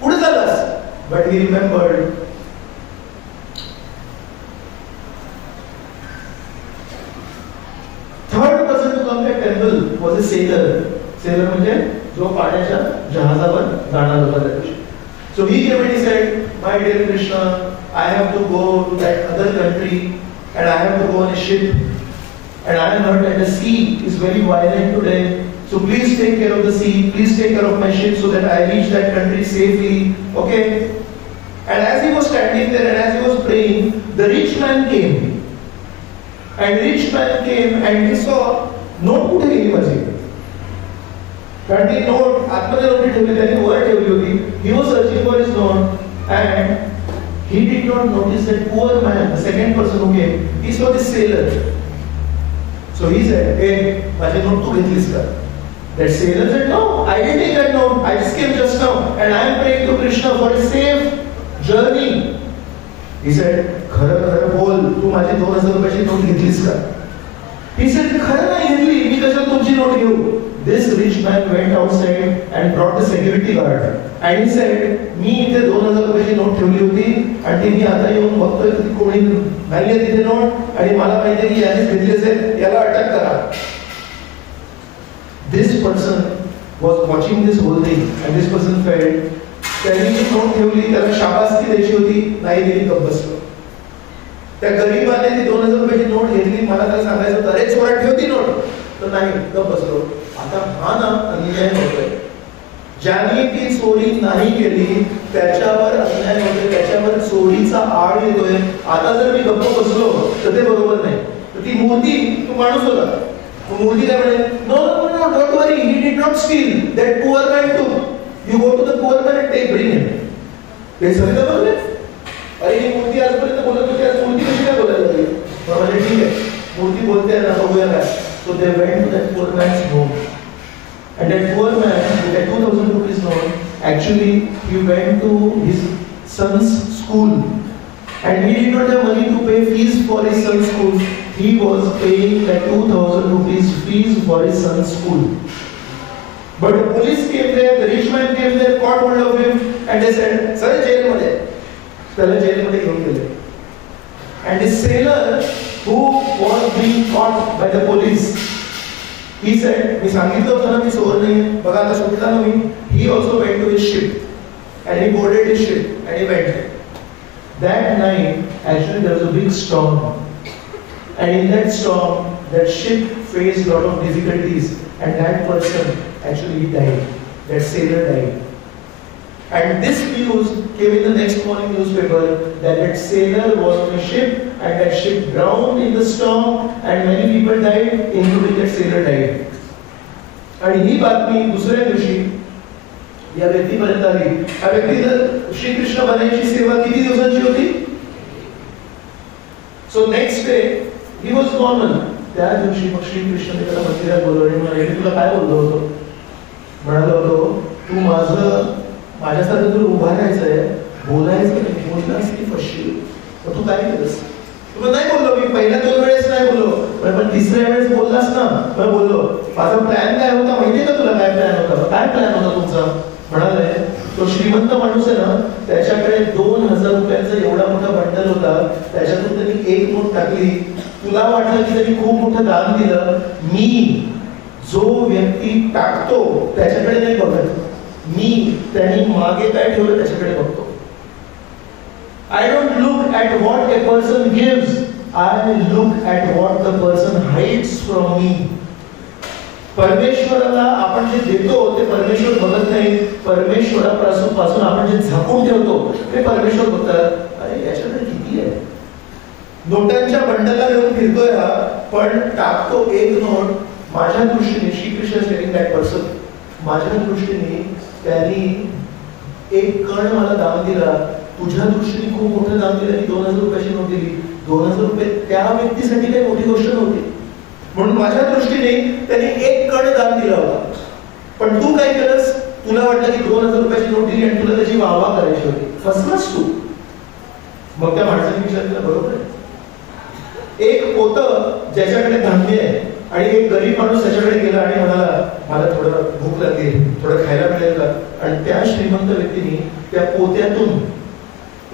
पुढे चाललास. But he remembered, third person to come to the temple was a sailor. Sailor म्हणजे जो पाण्याच्या जहाजावर जाणार होता त्या दिवशी. So he came and he said, my dear Krishna, I have to go to that other country and I have to go on a ship. And I heard that the sea is very violent today. So please take care of the sea. Please take care of my ship so that I reach that country safely. Okay? And as he was standing there and as he was praying, the rich man came. And rich man came and he saw, note कुठे गेली माझी? कारण ती note आतमध्ये note ठेवली, त्याने वर ठेवली होती. He was searching for his note and he did not notice that poor man, the second person who came, he saw this sailor. So he said, hey, माझी नोट तू घेतलीस का? That sailor said, no, I didn't take that note. I just came just now and I am praying to Krishna for a safe journey. He said, खरं बोल, तू माझी 2000 रुपयाची note घेतलीस का? He said, खरं नाही घेतली, मी कशाला तुमची नोट घेऊ? This rich man went outside and brought the security guard. And he said, मी इथे 2000 रुपयाची नोट ठेवली होती आणि ती मी आता येऊन बघतोय की कोणी नाहीये तिथे नोट आणि मला माहिती आहे की यानेच घेतली असेल, याला अटक करा. This person was watching this whole thing and this person felt, त्यांनी जी नोट ठेवली त्याला शाबासकी द्यायची होती, नाही दिली, गप्प बसलो. त्या गरीबाने ती 2000 रुपयाची नोट घेतली, मला त्याला सांगायचं होतं, अरे चोरा ठेव ती नोट, तर नाही, गप्प बसलो. आता हा ना अन्याय होतोय. ज्यांनी ती चोरी नाही केली त्याच्यावर अन्याय होतोय, त्याच्यावर चोरीचा आळ येतोय. आता जर मी गप्प बसलो तर ते बरोबर नाही. तर ती मूर्ती, तू माणूस होता, मूर्ती काय म्हणे, no no no, don't worry, he did not steal, that poor man too. You go to the poor man and take, bring him. हे सगळं बोलले. अरे ही मूर्ती आजपर्यंत बोलत होती, आज मूर्ती कशी काय बोलायला लागली? म्हणजे ठीक आहे, मूर्ती बोलते ना, बघूया काय. So they went to that poor man's home. And that poor man, with that 2000 rupees note, actually he went to his son's school. And he did not have money to pay fees for his son's school. He was paying that 2000 rupees fees for his son's school. But the police came there, the rich man came there, caught hold of him, and they said, "Sir, jail मध्ये." त्याला jail मध्ये घेऊन गेले. And this sailor who was being caught by the police, he said, "मी सांगितलं होतं ना मी चोर नाही, बघा आता सुटला ना मी." He also went to his ship and he boarded his ship and he went. That night, actually there was a big storm. And in that storm, that ship faced a lot of difficulties. And that person, actually he died. That sailor died. And this news came in the next morning newspaper that that sailor was on a ship and that ship drowned in the storm and many people died, including that sailor died. आणि ही बातमी दुसऱ्या दिवशी या व्यक्तीपर्यंत आली. या व्यक्तीला श्रीकृष्ण बनायची सेवा किती दिवसांची होती? So next day he was normal. त्या दिवशी मग श्रीकृष्ण त्याला मंदिरात बोलवले. म्हणाले तुला काय बोललो होतो? म्हणालो होतो तू माझ्यासारखं तुला उभा राहायचंय, बोलायचं नाही, बोललास की फसशील. मग तू काय केलंस? तुला नाही बोललो मी, पहिल्या 2 वेळेस नाही बोललो, पण तिसऱ्या वेळेस बोललास ना. मग बोललो माझा प्लॅन काय होता माहितीये का तुला? काय प्लॅन होता? काय प्लॅन होता तुमचा? म्हणाले तो श्रीमंत माणूस आहे ना, त्याच्याकडे 2000 रुपयांचा एवढा मोठा बंडल होता, त्याच्यातून त्यांनी एक नोट टाकली. तुला वाटलं की त्यांनी खूप मोठं दान दिलं. मी जो व्यक्ती टाकतो त्याच्याकडे नाही बघत, मी त्यांनी मागे काय ठेवलं त्याच्याकडे बघतो. I don't look at what a person gives, I look at what the person hides from me. परमेश्वराला आपण जे देतो ते परमेश्वर बघत नाही. परमेश्वरापासून आपण जे झाकून ठेवतो ते परमेश्वर बघतात. अरे याच्याकडे किती आहे? नोटांच्या बंडलला घेऊन फिरतोय हा, पण टाकतो एक नोट. माझ्या दृष्टीने श्रीकृष्ण सेविंग दॅट पर्सन, माझ्या दृष्टीने त्यांनी एक कण मला दान दिला. तुझ्या दृष्टीने खूप मोठं दान दिलं. 2000 रुपयाची नोट दिली. 2000 रुपये त्या व्यक्तीसाठी काही मोठी गोष्ट नव्हती, म्हणून माझ्या दृष्टीने त्यांनी एक कण दान दिला होता. पण तू काय केलंस? तुला वाटलं की 2000 रुपयाची नोट दिली आणि तुला त्याची वाहवा करायची होती. फसलास तू. मग त्या माणसाने विचार केला बरोबर आहे. एक पोतं ज्याच्याकडे धान्य आहे आणि एक गरीब माणूस त्याच्याकडे गेला आणि म्हणाला मला थोडं भूक लागली, थोडं खायला मिळेल का? आणि त्या श्रीमंत व्यक्तीने त्या पोत्यातून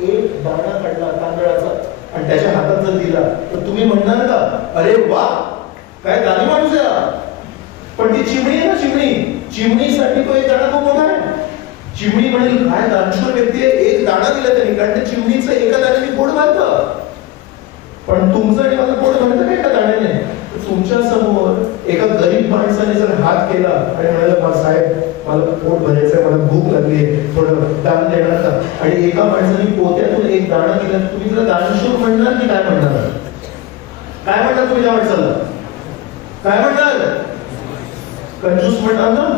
एक दाणा काढला तांदळाचा आणि त्याच्या हातात जर दिला तर तुम्ही म्हणणार का अरे वा काय दानी माणूस आहे? पण ती चिमणी आहे ना, चिमणीसाठी तो एक दाणा खूप मोठा आहे. चिमणी म्हणेल काय दानशूर व्यक्ती आहे, एक दाणा दिला त्यांनी, कारण त्या चिमणीचं एका दाण्याने पोट भरतं. पण तुमचं आणि माझं पोट भरतं का एका दाण्याने? तुमच्या समोर एका गरीब माणसाने जर हात केला आणि म्हणाला साहेब मला पोट भरायचंय, मला भूक लागली आहे, थोडं दान देणार का? आणि एका माणसाने पोत्यातून एक दाणा दिला, तुम्ही त्याला दानशूर म्हणणार की काय म्हणणार? काय म्हणणार तुम्ही त्या माणसाला? काय म्हणणार? कंजूस म्हणणार ना.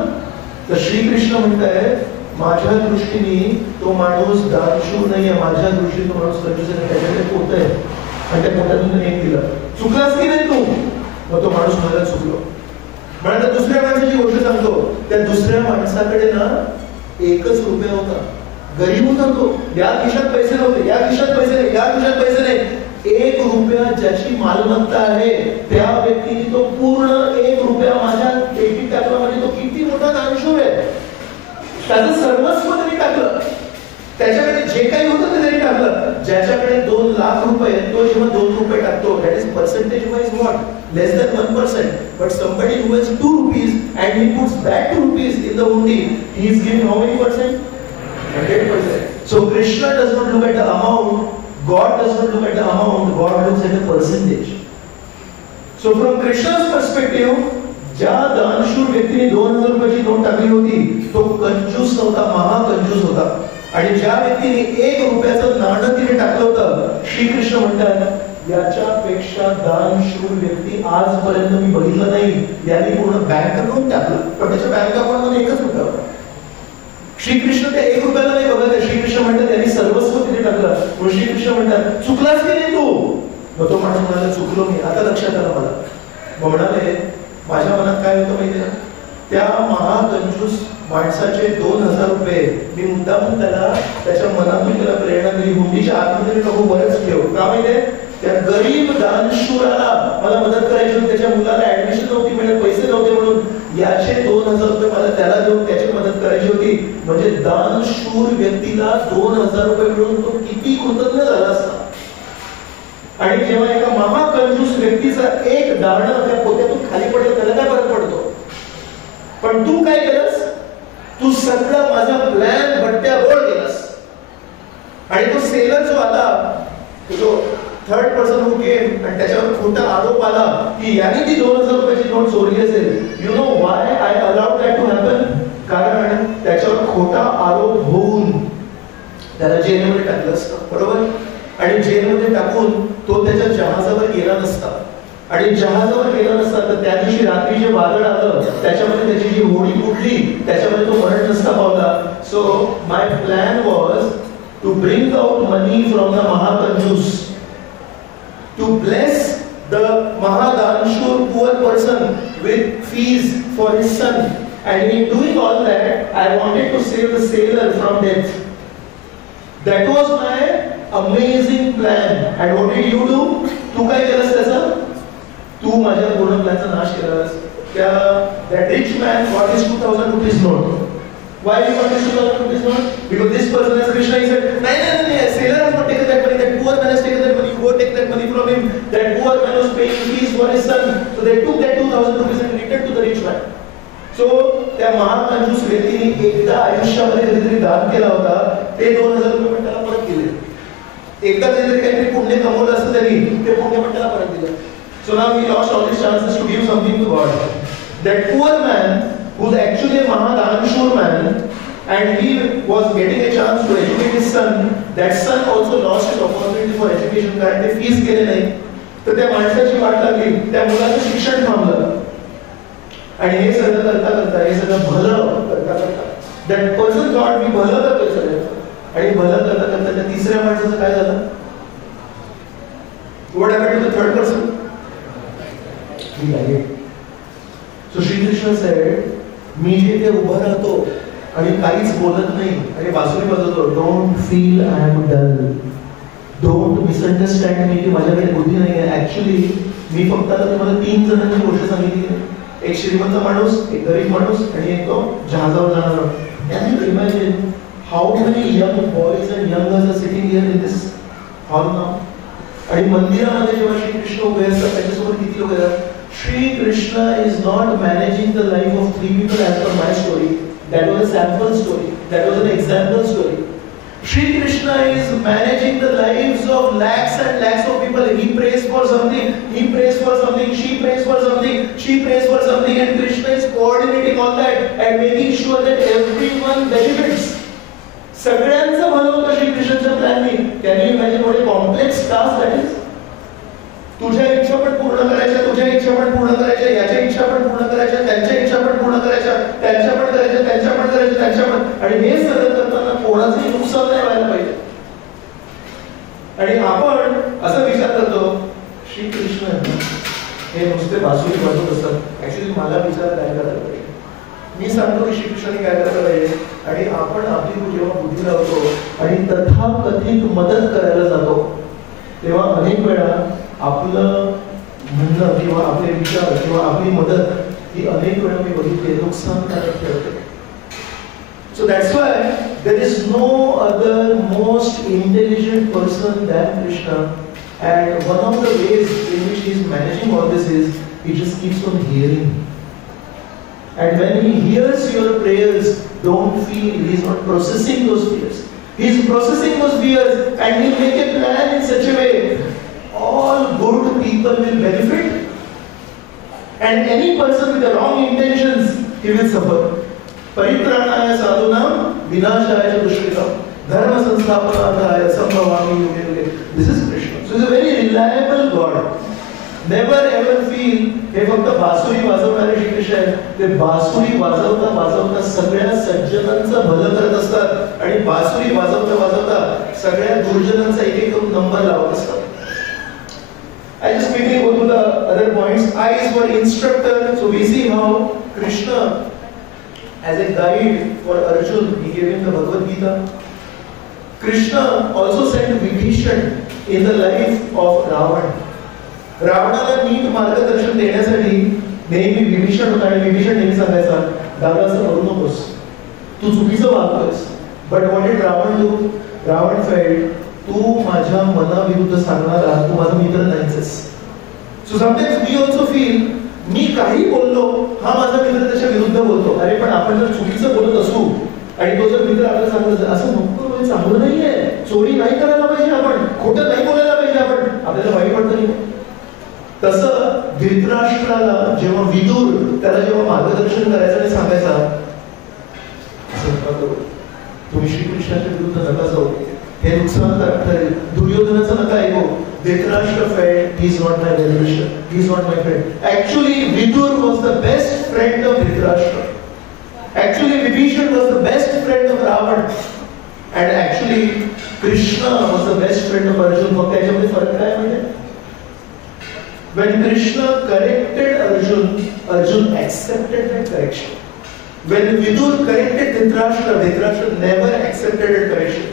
तर श्रीकृष्ण म्हणताय माझ्या दृष्टीने तो माणूस दानशूर नाहीये, माझ्या दृष्टीने तो माणूस कंजूस आहे. त्याच्याकडे पोत आहे आणि त्या पोत्यातून एक दिलं. चुकलास की नाही तू? मग तो माणूस मला चुकलो. म्हणून दुसऱ्या माणसाची गोष्ट सांगतो. त्या दुसऱ्या माणसाकडे ना 1च रुपया होता, गरीब होता तो. या खिशात पैसे नव्हते, या खिशात पैसे नाही, या खिशात पैसे नाही. 1 रुपया ज्याची मालमत्ता आहे त्या व्यक्तीने तो पूर्ण 1 रुपया माझ्या पेटीत टाकला. म्हणजे तो किती मोठा दानशूर आहे. त्याचं सर्वस्व त्यांनी टाकलं. त्याच्याकडे जे काही होतं ते त्यांनी टाकलं. ज्याच्याकडे 2 लाख रुपये तो जेव्हा 2 रुपये टाकतो, that is percentage wise what? less than 1%. But somebody who has 2 rupees and he puts that 2 rupees in the undi, he is giving how many percent? 100%. So Krishna does not look at the amount, God does not look at the amount, God looks at the percentage. So from Krishna's perspective, ज्या दानशूर व्यक्तीने 2000 रुपयाची note टाकली होती तो कंजूस नव्हता, महाकंजूस होता. आणि ज्या व्यक्तीने 1 रुपयाचं नाणं तिने टाकलं होतं, श्रीकृष्ण म्हणतात याच्यापेक्षा दानशूर व्यक्ती आजपर्यंत मी बघितलं नाही. यांनी पूर्ण बँक अकाउंट टाकलं, पण त्याच्या बँक अकाउंट मध्ये 1च रुपया होता. श्रीकृष्ण त्या 1 रुपयाला नाही बघत. श्रीकृष्ण म्हणतात त्यांनी सर्वस्व तिथे टाकलं. म्हणून श्रीकृष्ण म्हणतात चुकलास की नाही तू? मग तो माणूस म्हणाला चुकलो मी, आता लक्षात आलं मला. मग म्हणाले माझ्या मनात काय होतं माहितीये? त्या महाकंजूस माणसाचे 2000 रुपये मी मुद्दामून त्याला त्याच्या मनातून त्याला प्रेरणा दिली. हुंडीच्या आतमध्ये नको बरंच ठेव. का माहितीये? त्या गरीब दानशूराला मला मदत करायची होती. त्याच्या मुलाला ऍडमिशन नव्हती मिळत, पैसे नव्हते, म्हणून याचे 2000 रुपये मला त्याला देऊन त्याची मदत करायची होती. म्हणजे दानशूर व्यक्तीला 2000 रुपये मिळून तो किती कृतज्ञ झाला असता. आणि जेव्हा एका महाकंजूस व्यक्तीचा एक दाणं त्या पोत्यातून खाली पडलं त्याला काय फरक पडतो? पण तू काय केलंस? तू सगळं माझा प्लॅन बट्ट्या रोड केलास. आणि तो सेलर जो आला, जो थर्ड पर्सन हू केम, आणि त्याच्यावर खोटा आरोप आला की याने ती 2000 रुपयाची नोट चोरली असेल. You know why I allowed that to happen? कारण त्याच्यावर खोटा आरोप होऊन त्याला जेलमध्ये टाकलं असतं, बरोबर? आणि जेलमध्ये टाकून तो त्याच्या जहाजावर गेला नसता, आणि जहाजावर गेला नसता तर त्या दिवशी रात्री जे वादळ आलं त्याच्यामध्ये त्याची जी होडी फुटली, त्याच्यामध्ये तो मरण नसता पावला. So my plan was to bring out money from the महाकंजूस, to bless the Mahadanshur poor person with fees for his son, and in doing all that I wanted to save the sailor from death. That was my amazing plan. And what did you do? तू काय केलंस त्याचा? तू माझ्या पूर्ण प्लॅनचा नाश केलास. That rich man got his 2000 rupees note. Why he got his 2000 rupees note? Because this person, as Krishna, he said, no, sailor has not taken that money, that poor man has taken that money, go take that money from him. That poor man was paying fees for his son. So they took that 2000 rupees and returned to the rich man. So त्या महाकंजूस व्यक्तीने एकदा आयुष्यामध्ये कधीतरी दान केला होता, ते 2000 रुपये पण त्याला परत दिले. एकदा कधीतरी काहीतरी पुण्य कमवलं असतं त्यांनी, ते पुण्य पण त्याला परत दिलं. So now we lost all these chances to give something to God. That poor man, who's actually a Mahadanshur man, and he was getting a chance to educate his son, that son also lost his opportunity for education कारण ते fees गेले नाही. तर त्या माणसाची वाट लागली, त्या मुलाचं शिक्षण थांबलं. आणि हे सगळं करता करता, हे सगळं भलं करता करता, that person thought मी भलं करतोय सगळ्यांचं, आणि भलं करता करता त्या तिसऱ्या माणसाचं काय झालं? What happened to the third person? He died. So Shri Krishna said, मी जिथे उभा राहतो आणि काहीच बोलत नाही आणि बासुरी वाजवतो, don't feel I am dull, don't misunderstand me की माझ्याकडे बुद्धी नाही आहे. ऍक्च्युली मी फक्त आता तुम्हाला 3 जणांची गोष्ट सांगितली. एक श्रीमंत माणूस, एक गरीब माणूस आणि एक तो जहाजावर जाणारा. Can you imagine how many young boys and young girls are sitting here in this hall now? आणि मंदिरामध्ये जेव्हा श्रीकृष्ण उभे असतात त्याच्यासोबत किती लोक येतात? Shri Krishna is not managing the life of 3 people as per my story. That was a sample story. That was an example story. Shri Krishna is managing the lives of lakhs and lakhs of people. He prays for something, he prays for something, she prays for something, she prays for something, and Krishna is coordinating all that and making sure that everyone benefits. सगळ्यांचं भलं होतं श्री कृष्णाच्या प्लॅननी. Can you imagine what a complex task that is? तुझ्या इच्छा पण पूर्ण करायच्या, तुझ्या इच्छा पण पूर्ण करायच्या, याच्या इच्छा पण पूर्ण करायच्या, त्यांच्या इच्छा पण पूर्ण करायच्या, त्यांच्या पण करायच्या, त्यांच्या पण करायच्या, त्यांच्या पण. आणि हे सगळं करताना कोणाचंही नुकसान नाही व्हायला पाहिजे. आणि आपण असा विचार करतो श्री कृष्ण हे नुसते बासुरी वाजवत असतात. ऍक्च्युली मला विचार काय करायला पाहिजे? मी सांगतो की श्रीकृष्णाने काय करायला पाहिजे, आणि आपण आपली जेव्हा बुद्धी लावतो आणि तथाकथित मदत करायला जातो तेव्हा अनेक वेळा आपलं म्हणणं किंवा आपले विचार किंवा आपली मदत ही अनेक वेळा मी बघितली नुकसानकारक ठरते. So that's why there is no other most intelligent person than Krishna, and one of the ways in which he is managing all this is he just keeps on hearing. And when he hears your prayers, don't feel he is not processing those fears. He is processing those fears, and he will make a plan in such a way all good people will benefit, and any person with the wrong intentions he will suffer. परित्राणाय साधूनां विनाशाय च दुष्कृतां धर्म संस्थापनार्थाय संभवामि युगे युगे. This is Krishna. So he is a very reliable God. Never ever feel हे फक्त बासुरी वाजवणारे श्रीकृष्ण आहेत. ते बासुरी वाजवता वाजवता सगळ्या सज्जनांचं भलं करत असतात, आणि बासुरी वाजवता वाजवता सगळ्या दुर्जनांचा एक एक करून नंबर लावत असतात. I just quickly go through the other points. I is for instructor. So we see how Krishna, as a guide for Arjun, he gave him the Bhagavad Gita. Krishna also sent Vibhishan in the life of Ravan. रावणाला नीट मार्गदर्शन देण्यासाठी नेहमी विभीषण होता, आणि विभीषण नेहमी सांगायचा, दादा असं करू नकोस, तू चुकीचं वागतोयस. But what did Ravan do? Ravan failed. तू माझ्या मनाविरुद्ध सांगणारा, तू माझा मित्र नाहीस. So sometimes we also feel मी काही बोललो, हा माझा मित्र त्याच्या विरुद्ध बोलतो. अरे पण आपण जर चुकीचं बोलत असू आणि तो जर मित्र आपल्याला सांगत असं नको, चांगलं नाहीये, चोरी नाही करायला पाहिजे, आपण खोटं नाही बोलायला पाहिजे, आपण आपल्याला वाईट वाटतं नाही. तसं धृतराष्ट्राला जेव्हा विदुर त्याला जेव्हा मार्गदर्शन करायचं आणि सांगायचा, तुम्ही श्रीकृष्णाच्या विरुद्ध नका जाऊ, हे नुकसानकारक ठरेल, दुर्योधनाचं नका ऐकू. Dhritarashtra felt he is not my well-wisher, he is not my friend. Actually, Vidur was the best friend of Dhritarashtra. Actually, Vibhishan was the best friend of Ravana. And actually, Krishna was the best friend of Arjun. मग त्याच्यामध्ये फरक काय माहिती? When Krishna corrected Arjun, Arjun accepted that correction. When Vidur corrected Dhritarashtra, Dhritarashtra never accepted that correction.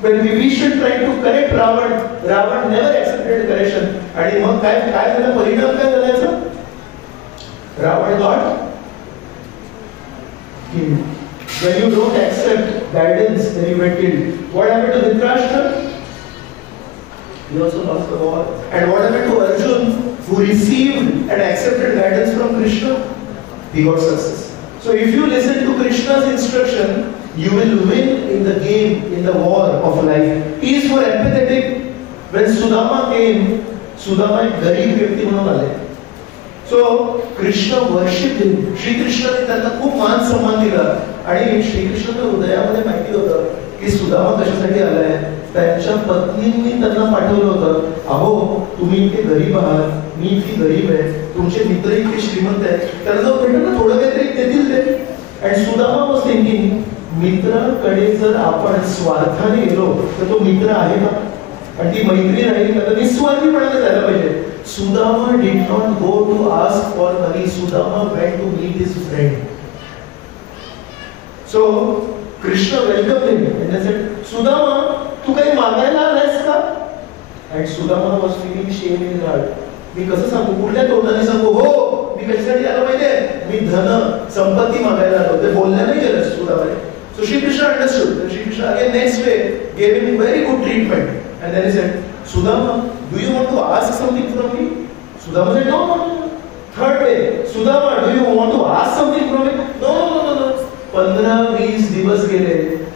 When Vibhishan tried to correct Ravana, Ravana never accepted the correction. आणि मग काय झालं, परिणाम काय झाला याचा? Ravana got killed. When you don't accept guidance, then you get killed. What happened to Dhritarashtra? He also lost the war. And what happened to Arjun, who received and accepted guidance from Krishna? He got success. So if you listen to Krishna's instruction, you will win in the game, in the war of life. He is more empathetic. When Sudama came, Sudama एक गरीब व्यक्ती म्हणून आले. So Krishna worshipped him. Shri Krishna ने त्यांना खूप मान सन्मान दिला आणि श्री कृष्णाच्या हृदयामध्ये माहिती होतं की सुदामा कशासाठी आलाय. त्यांच्या पत्नींनी त्यांना पाठवलं होतं, अहो तुम्ही इतके गरीब आहात, मी इतकी गरीब आहे, तुमचे मित्र इतके श्रीमंत आहेत, त्यांना जर भेटलं ना थोडं काहीतरी देतील ते. आणि सुदामा was thinking, मित्राकडे जर आपण स्वार्थाने गेलो तर तो मित्र आहे का, आणि ती मैत्री राहिली का, तर निस्वार्थीपणाने जायला पाहिजे. Sudama did not go to ask for money. Sudama went to meet his friend. So Krishna welcomed him and said, Sudama, तू काही मागायला आलायस का? And Sudama was feeling shame in his heart. मी कसं सांगू, कुठल्या तोंडाने सांगू, हो मी कशासाठी आलो माहितीये, मी धन संपत्ती मागायला आलो. ते बोलल्या नाही गेलं सुदामाने. So Shri Krishna understood. Then Shri Krishna again next way gave him very good treatment. And then he said, Sudama, do you want to ask something from me? Sudama said, no. Third way, Sudama, do you want to ask something from me? No. 15-20 दिवस गेले.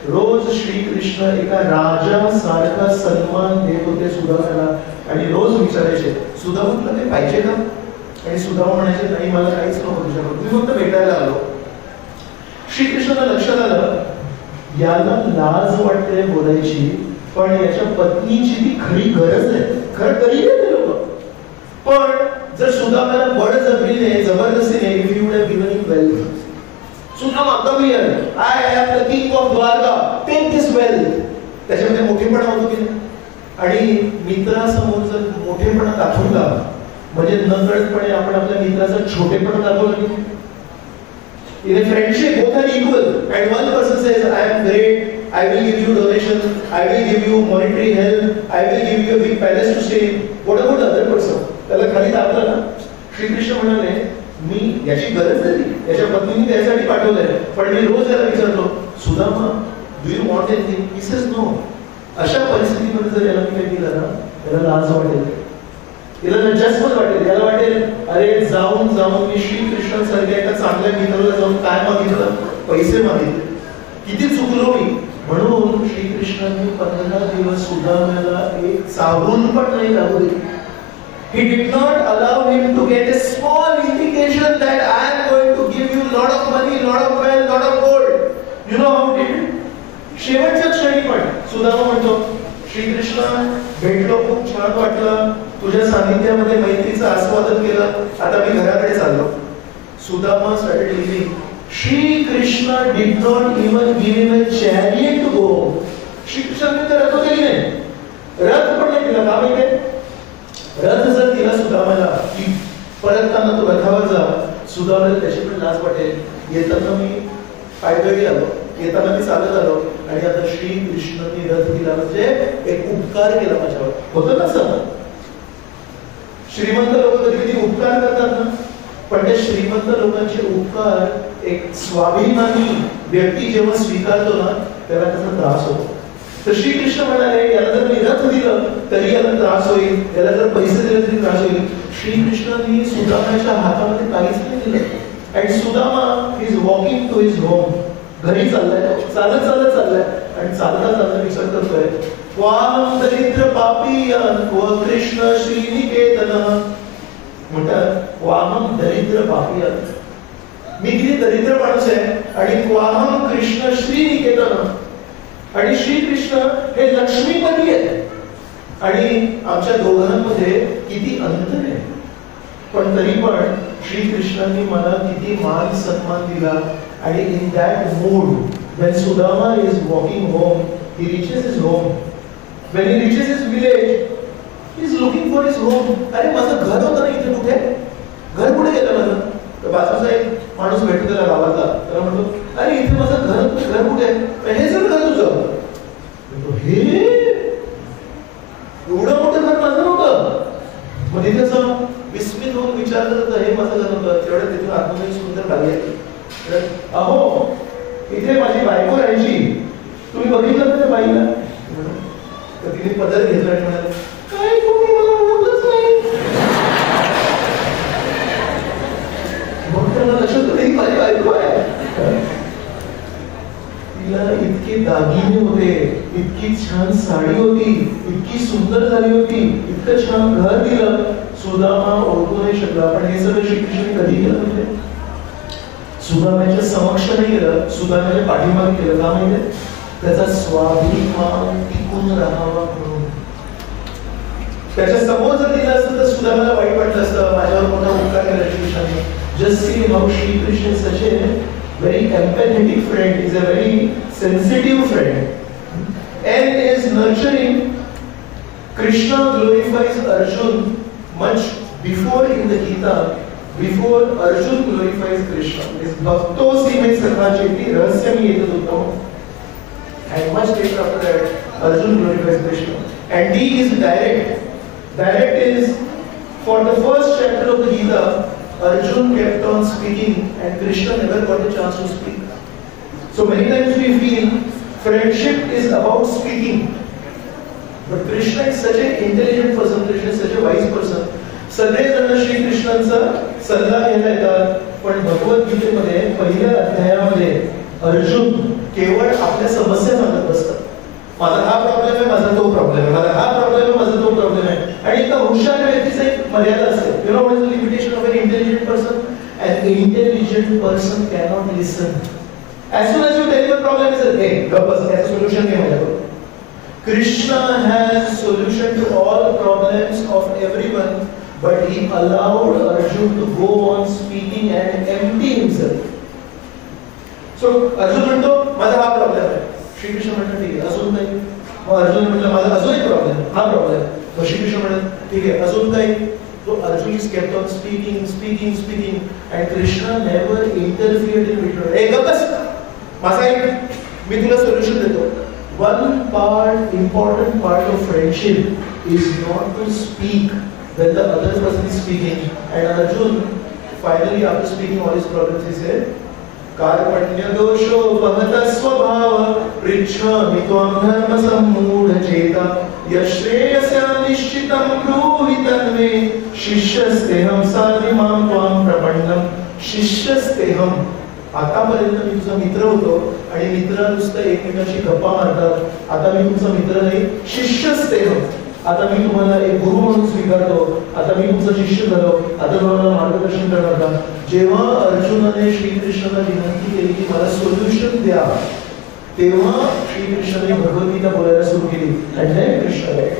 रोज श्री कृष्ण एका राजासारखा सन्मान देत होते सुदामाला आणि रोज विचारायचे, सुदामा तुला काही पाहिजे का? आणि सुदामा म्हणायचे, नाही मला काहीच नको तुझ्याकडून, मी फक्त भेटायला आलो. श्रीकृष्णाला लक्षात आलं, याला लाज वाटते बोलायची, पण याच्या पत्नीची ती खरी गरज आहे. खरं गरीब आहे ते लोक. पण जर सुदामाला बळजबरीने जबरदस्तीने, if you would have given him wealth, Sudama, come here. I am the king of Dwarka. Take this wealth. त्याच्यामध्ये मोठेपणा होतो की नाही. आणि मित्रासमोर जर मोठेपणा दाखवला म्हणजे नकळतपणे आपण आपल्या मित्राचा छोटेपणा दाखवला की नाही. In a friendship, both are equal. And one person says, I am great. I will give you donation. I will give you monetary help. I will give you a big palace to stay in. What about the other person? त्याला खाली दाबलं ना. श्रीकृष्ण म्हणाले, मी याची गरज नाही, याच्या पत्नीने त्यासाठी पाठवलंय, पण मी रोज याला विचारतो, Sudama, do you want anything? He says no. अशा परिस्थितीमध्ये जर याला मी काही दिलं ना, त्याला लाज वाटेल, याला लज्जास्पद वाटेल. याला वाटेल, अरे जाऊन मी श्रीकृष्णांसारख्या एका चांगल्या मित्राला जाऊन काय मागितलं? पैसे मागितले. किती चुकलो मी. म्हणून श्रीकृष्णांनी 15 दिवस सुदाम्याला एक साबून पण नाही लागू दिली. He did not allow him to get a small indication that I am going to give you lot of money, lot of wealth, lot of gold. You know how he did it? शेवटच्या क्षणी पण सुदामा म्हणतो, श्रीकृष्ण भेटलो, खूप छान वाटलं, तुझ्या सानिध्यामध्ये मैत्रीचं आस्वादन केलं, आता मी घराकडे चाललो. Sudama started leaving. Shri Krishna did not even give him a chariot to go. श्रीकृष्णाने तर रथ केली नाही, रथ पण नाही दिला. का माहितीये? रथ जर दिला सुदामाला की परतताना तो रथावर जा, सुदामाला त्याची पण लाज वाटेल. येताना मी पायदळी आलो, येताना मी चालत आलो, आणि आता श्री कृष्णाने रथ दिला म्हणजे एक उपकार केला माझ्यावर. होतं ना सर, श्रीमंत लोक कधी कधी उपकार करतात ना, पण त्या श्रीमंत लोकांचे उपकार एक स्वाभिमानी व्यक्ती जेव्हा स्वीकारतो ना, त्याला त्याचा त्रास होतो. तर श्रीकृष्ण म्हणाले, याला जर मी रथ दिलं तरी याला त्रास होईल, याला जर पैसे दिले तरी त्रास होईल. श्रीकृष्णांनी सुदामाच्या हातामध्ये काहीच नाही दिलं. आणि Sudama is walking to his home. घरी चाललाय, चालत चाललाय, आणि चालता चालता विचार करतोय, क्वाहम दरिद्र पापीयन व कृष्ण श्रीनिकेतन. म्हणतात क्वाहम दरिद्र पापीयन, मी किती दरिद्र माणूस आहे, आणि क्वाहम कृष्ण श्रीनिकेतन, आणि श्रीकृष्ण हे लक्ष्मीपती आहे, आणि आमच्या दोघांमध्ये किती अंतर आहे. पण तरी पण श्रीकृष्णांनी मला किती मान सन्मान दिला. आणि in that mood when Sudama is walking home, he reaches his home. When he reaches his village, he is looking for his home. अरे माझं घर होतं ना इथे, कुठे घर कुठे गेलं माझं. तर बाजूचा एक माणूस भेटतो त्याला गावातला, त्याला म्हणतो अरे इथे माझं घर कुठे आहे. हे सगळं घर तुझं. म्हणतो हे एवढं मोठं घर माझं नव्हतं. मग तिथे असं विस्मित होऊन विचार करत हे माझं घर नव्हतं. तेवढं तिथून आतमध्ये सुंदर गाडी आहे. अहो इथे माझी बायको राहायची, तुम्ही बघितलं ना त्या बाईला. तर तिने पदर घेतला आणि म्हणाल काय कोणी मला ओळखलंच नाही. मग त्याला लक्षात होतं ही माझी बायको आहे. तिला इतके दागिने होते, इतकी छान साडी होती, इतकी सुंदर झाली होती, इतकं छान घर दिलं. सुदामा ओळखू नाही शकला. पण हे सगळं श्रीकृष्ण कधी केलं म्हणजे सुदामाच्या समक्ष नाही केलं, सुदामाच्या पाठीमागे केलं. का माहितीये, त्याचा स्वाभिमान टिकून राहावा म्हणून. त्याच्या समोर जर दिलं असतं तर सुदामाला वाईट वाटलं असतं, माझ्यावर मोठा उपकार केला श्रीकृष्णाने. Just see how Shrikrishna is such a very empathetic friend, is a very sensitive friend. N is nurturing. Krishna glorifies Arjun much before in the Gita, before Arjun glorifies Krishna. Is bhaktosi mein sakha cheti rahasyam etat uttam. And much later after that Arjun glorifies Krishna. And D is direct. Direct is for the first chapter of the Gita, Arjun kept on speaking and Krishna never got a chance to speak. So many times we feel friendship is about speaking. But Krishna is such an intelligent person, Krishna is such a wise person. सगळेजण श्री कृष्णांचा सल्ला घ्यायला येतात. पण भगवद्गीतेमध्ये पहिल्या अध्यायामध्ये अर्जुन केवळ आपल्या समस्या सांगत बसतात. माझा हा प्रॉब्लेम आहे, माझा तो प्रॉब्लेम आहे, माझा हा प्रॉब्लेम आहे, माझा तो प्रॉब्लेम आहे. आणि एका हुशार व्यक्तीचं एक मर्यादा असते. You know what is the limitation of an intelligent person? An intelligent person cannot listen. As soon as you tell your problem, he says, "Hey, गप्प बस, याचं सोल्युशन घे माझ्याकडून." Krishna has solution to all problems of everyone, but he allowed Arjun to go on speaking and empty himself. So Arjun म्हणतो माझा हा problem आहे. श्रीकृष्ण म्हणतात ठीक आहे, अजून काही. मग अर्जुन म्हटलं माझा अजून एक प्रॉब्लेम, हा प्रॉब्लेम. मग श्रीकृष्ण म्हणतात ठीक आहे, अजून काही. So Arjun is kept on speaking, and Krishna never interfered in between. Hey, गप्प बस, माझा एक, मी तुला सोल्युशन देतो. One important part of friendship is not to speak when the other person is speaking. And Arjun, finally after speaking all his problems, he said, कार्पण्य दोषो बहत स्वभाव पृच्छामि त्वां धर्म सम्मूढ चेता यश्रेयस्या निश्चितं ब्रूहि तन्मे शिष्यस्तेहं साधिमां त्वां प्रपन्नम्. शिष्यस्तेहं, आतापर्यंत मी तुझा मित्र होतो आणि मित्र नुसतं एकमेकांशी गप्पा मारतात. आता मी तुमचा मित्र नाही, शिष्यस्तेहं. आता मी तुम्हाला एक गुरु म्हणून स्वीकारतो. आता मी तुमचा शिष्य झालो. आता तुम्हाला मार्गदर्शन करणार का. जेव्हा अर्जुनाने श्रीकृष्णाला विनंती केली की मला सोल्युशन द्या, तेव्हा श्रीकृष्णाने भगवद्गीता बोलायला सुरू केली. And then Krishna died.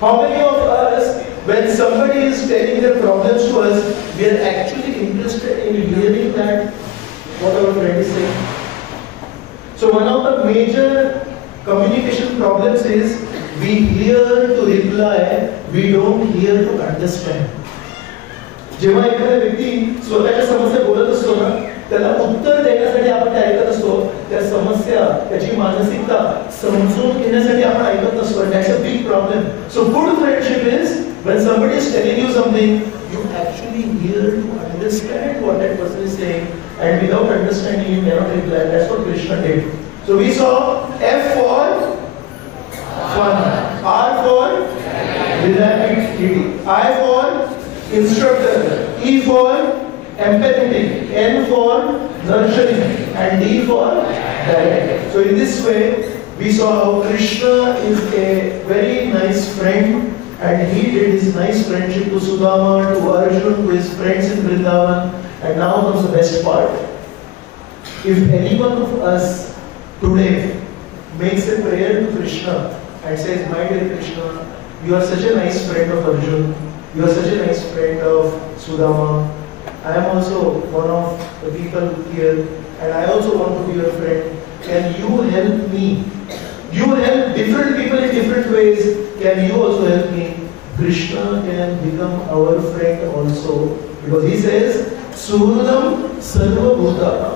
How many of us, when somebody is telling their problems to us, we are actually interested in hearing that what our friend is saying? So one of the major communication problems is we hear to reply, we don't hear to understand. जेव्हा एखादा व्यक्ती स्वतःच्या समस्या बोलत असतो ना, त्याला उत्तर देण्यासाठी आपण ते ऐकत असतो. त्या समस्या, त्याची मानसिकता समजून घेण्यासाठी आपण ऐकत नसतो. That's a big problem. So good friendship is when somebody is telling you something, you actually hear to understand what that person is saying, and without understanding you cannot reply. That's what Krishna did. So we saw F for fun, R for reliability, I for instructor, E for empathetic, N for nurturing, and D for direct. So in this way we saw how Krishna is a very nice friend, and he did his nice friendship to Sudama, to Arjun, to his friends in Vrindavan. And now comes the best part. If any one of us today makes a prayer to Krishna and says, "My dear Krishna, you are such a nice friend of Arjun, you are such a nice friend of Sudama. I am also one of the people here, and I also want to be your friend. Can you help me? You help different people in different ways. Can you also help me?" Krishna can become our friend also. Because he says, Suhridam Sarva Bhutanam.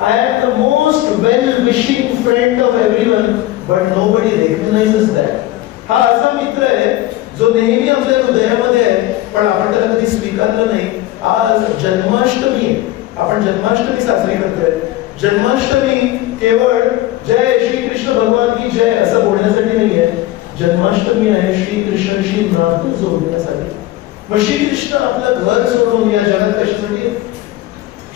I am the most well-wishing friend of everyone, but nobody recognizes that. हा असा मित्र आहे जो नेहमी आपल्या हृदयामध्ये आहे, पण आपण त्याला कधी स्वीकारलं नाही. आज जन्माष्टमी आहे, आपण जन्माष्टमी साजरी करतोय. जन्माष्टमी केवळ जय श्री कृष्ण भगवान की जय असं बोलण्यासाठी नाहीये. जन्माष्टमी आहे श्री कृष्णाशी नातं जोडण्यासाठी. मग श्रीकृष्ण आपलं घर सोडून या जगात कशासाठी?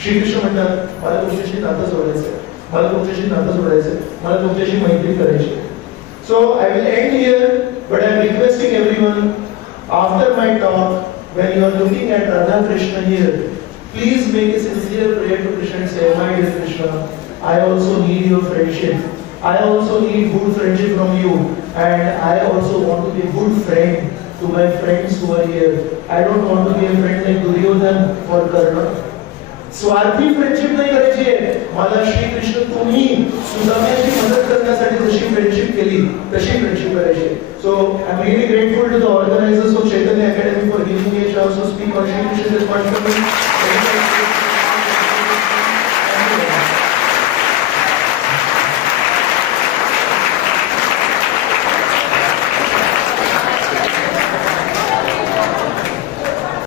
श्रीकृष्ण म्हणतात, मला तुमच्याशी नातं जोडायचंय, मला तुमच्याशी नातं जोडायचंय, मला तुमच्याशी मैत्री करायची. So I will end here, but I am requesting everyone, after my talk, when you are looking at Radha Krishna here, please make a sincere prayer to Krishna and say, "My dear Krishna, I also need your friendship. I also need good friendship from you, and I also want to be a good friend to my friends who are here. I don't want to be a friend like Duryodhan or Karna." स्वार्थी friendship नाही करायची आहे. मला श्री कृष्ण तुम्ही सुदाम्याची मदत करण्यासाठी जशी friendship केली तशी फ्रेंडशिप करायची. So I am really grateful to the organisers of Chaitanya academy for giving me a chance to speak on Shri Krishna.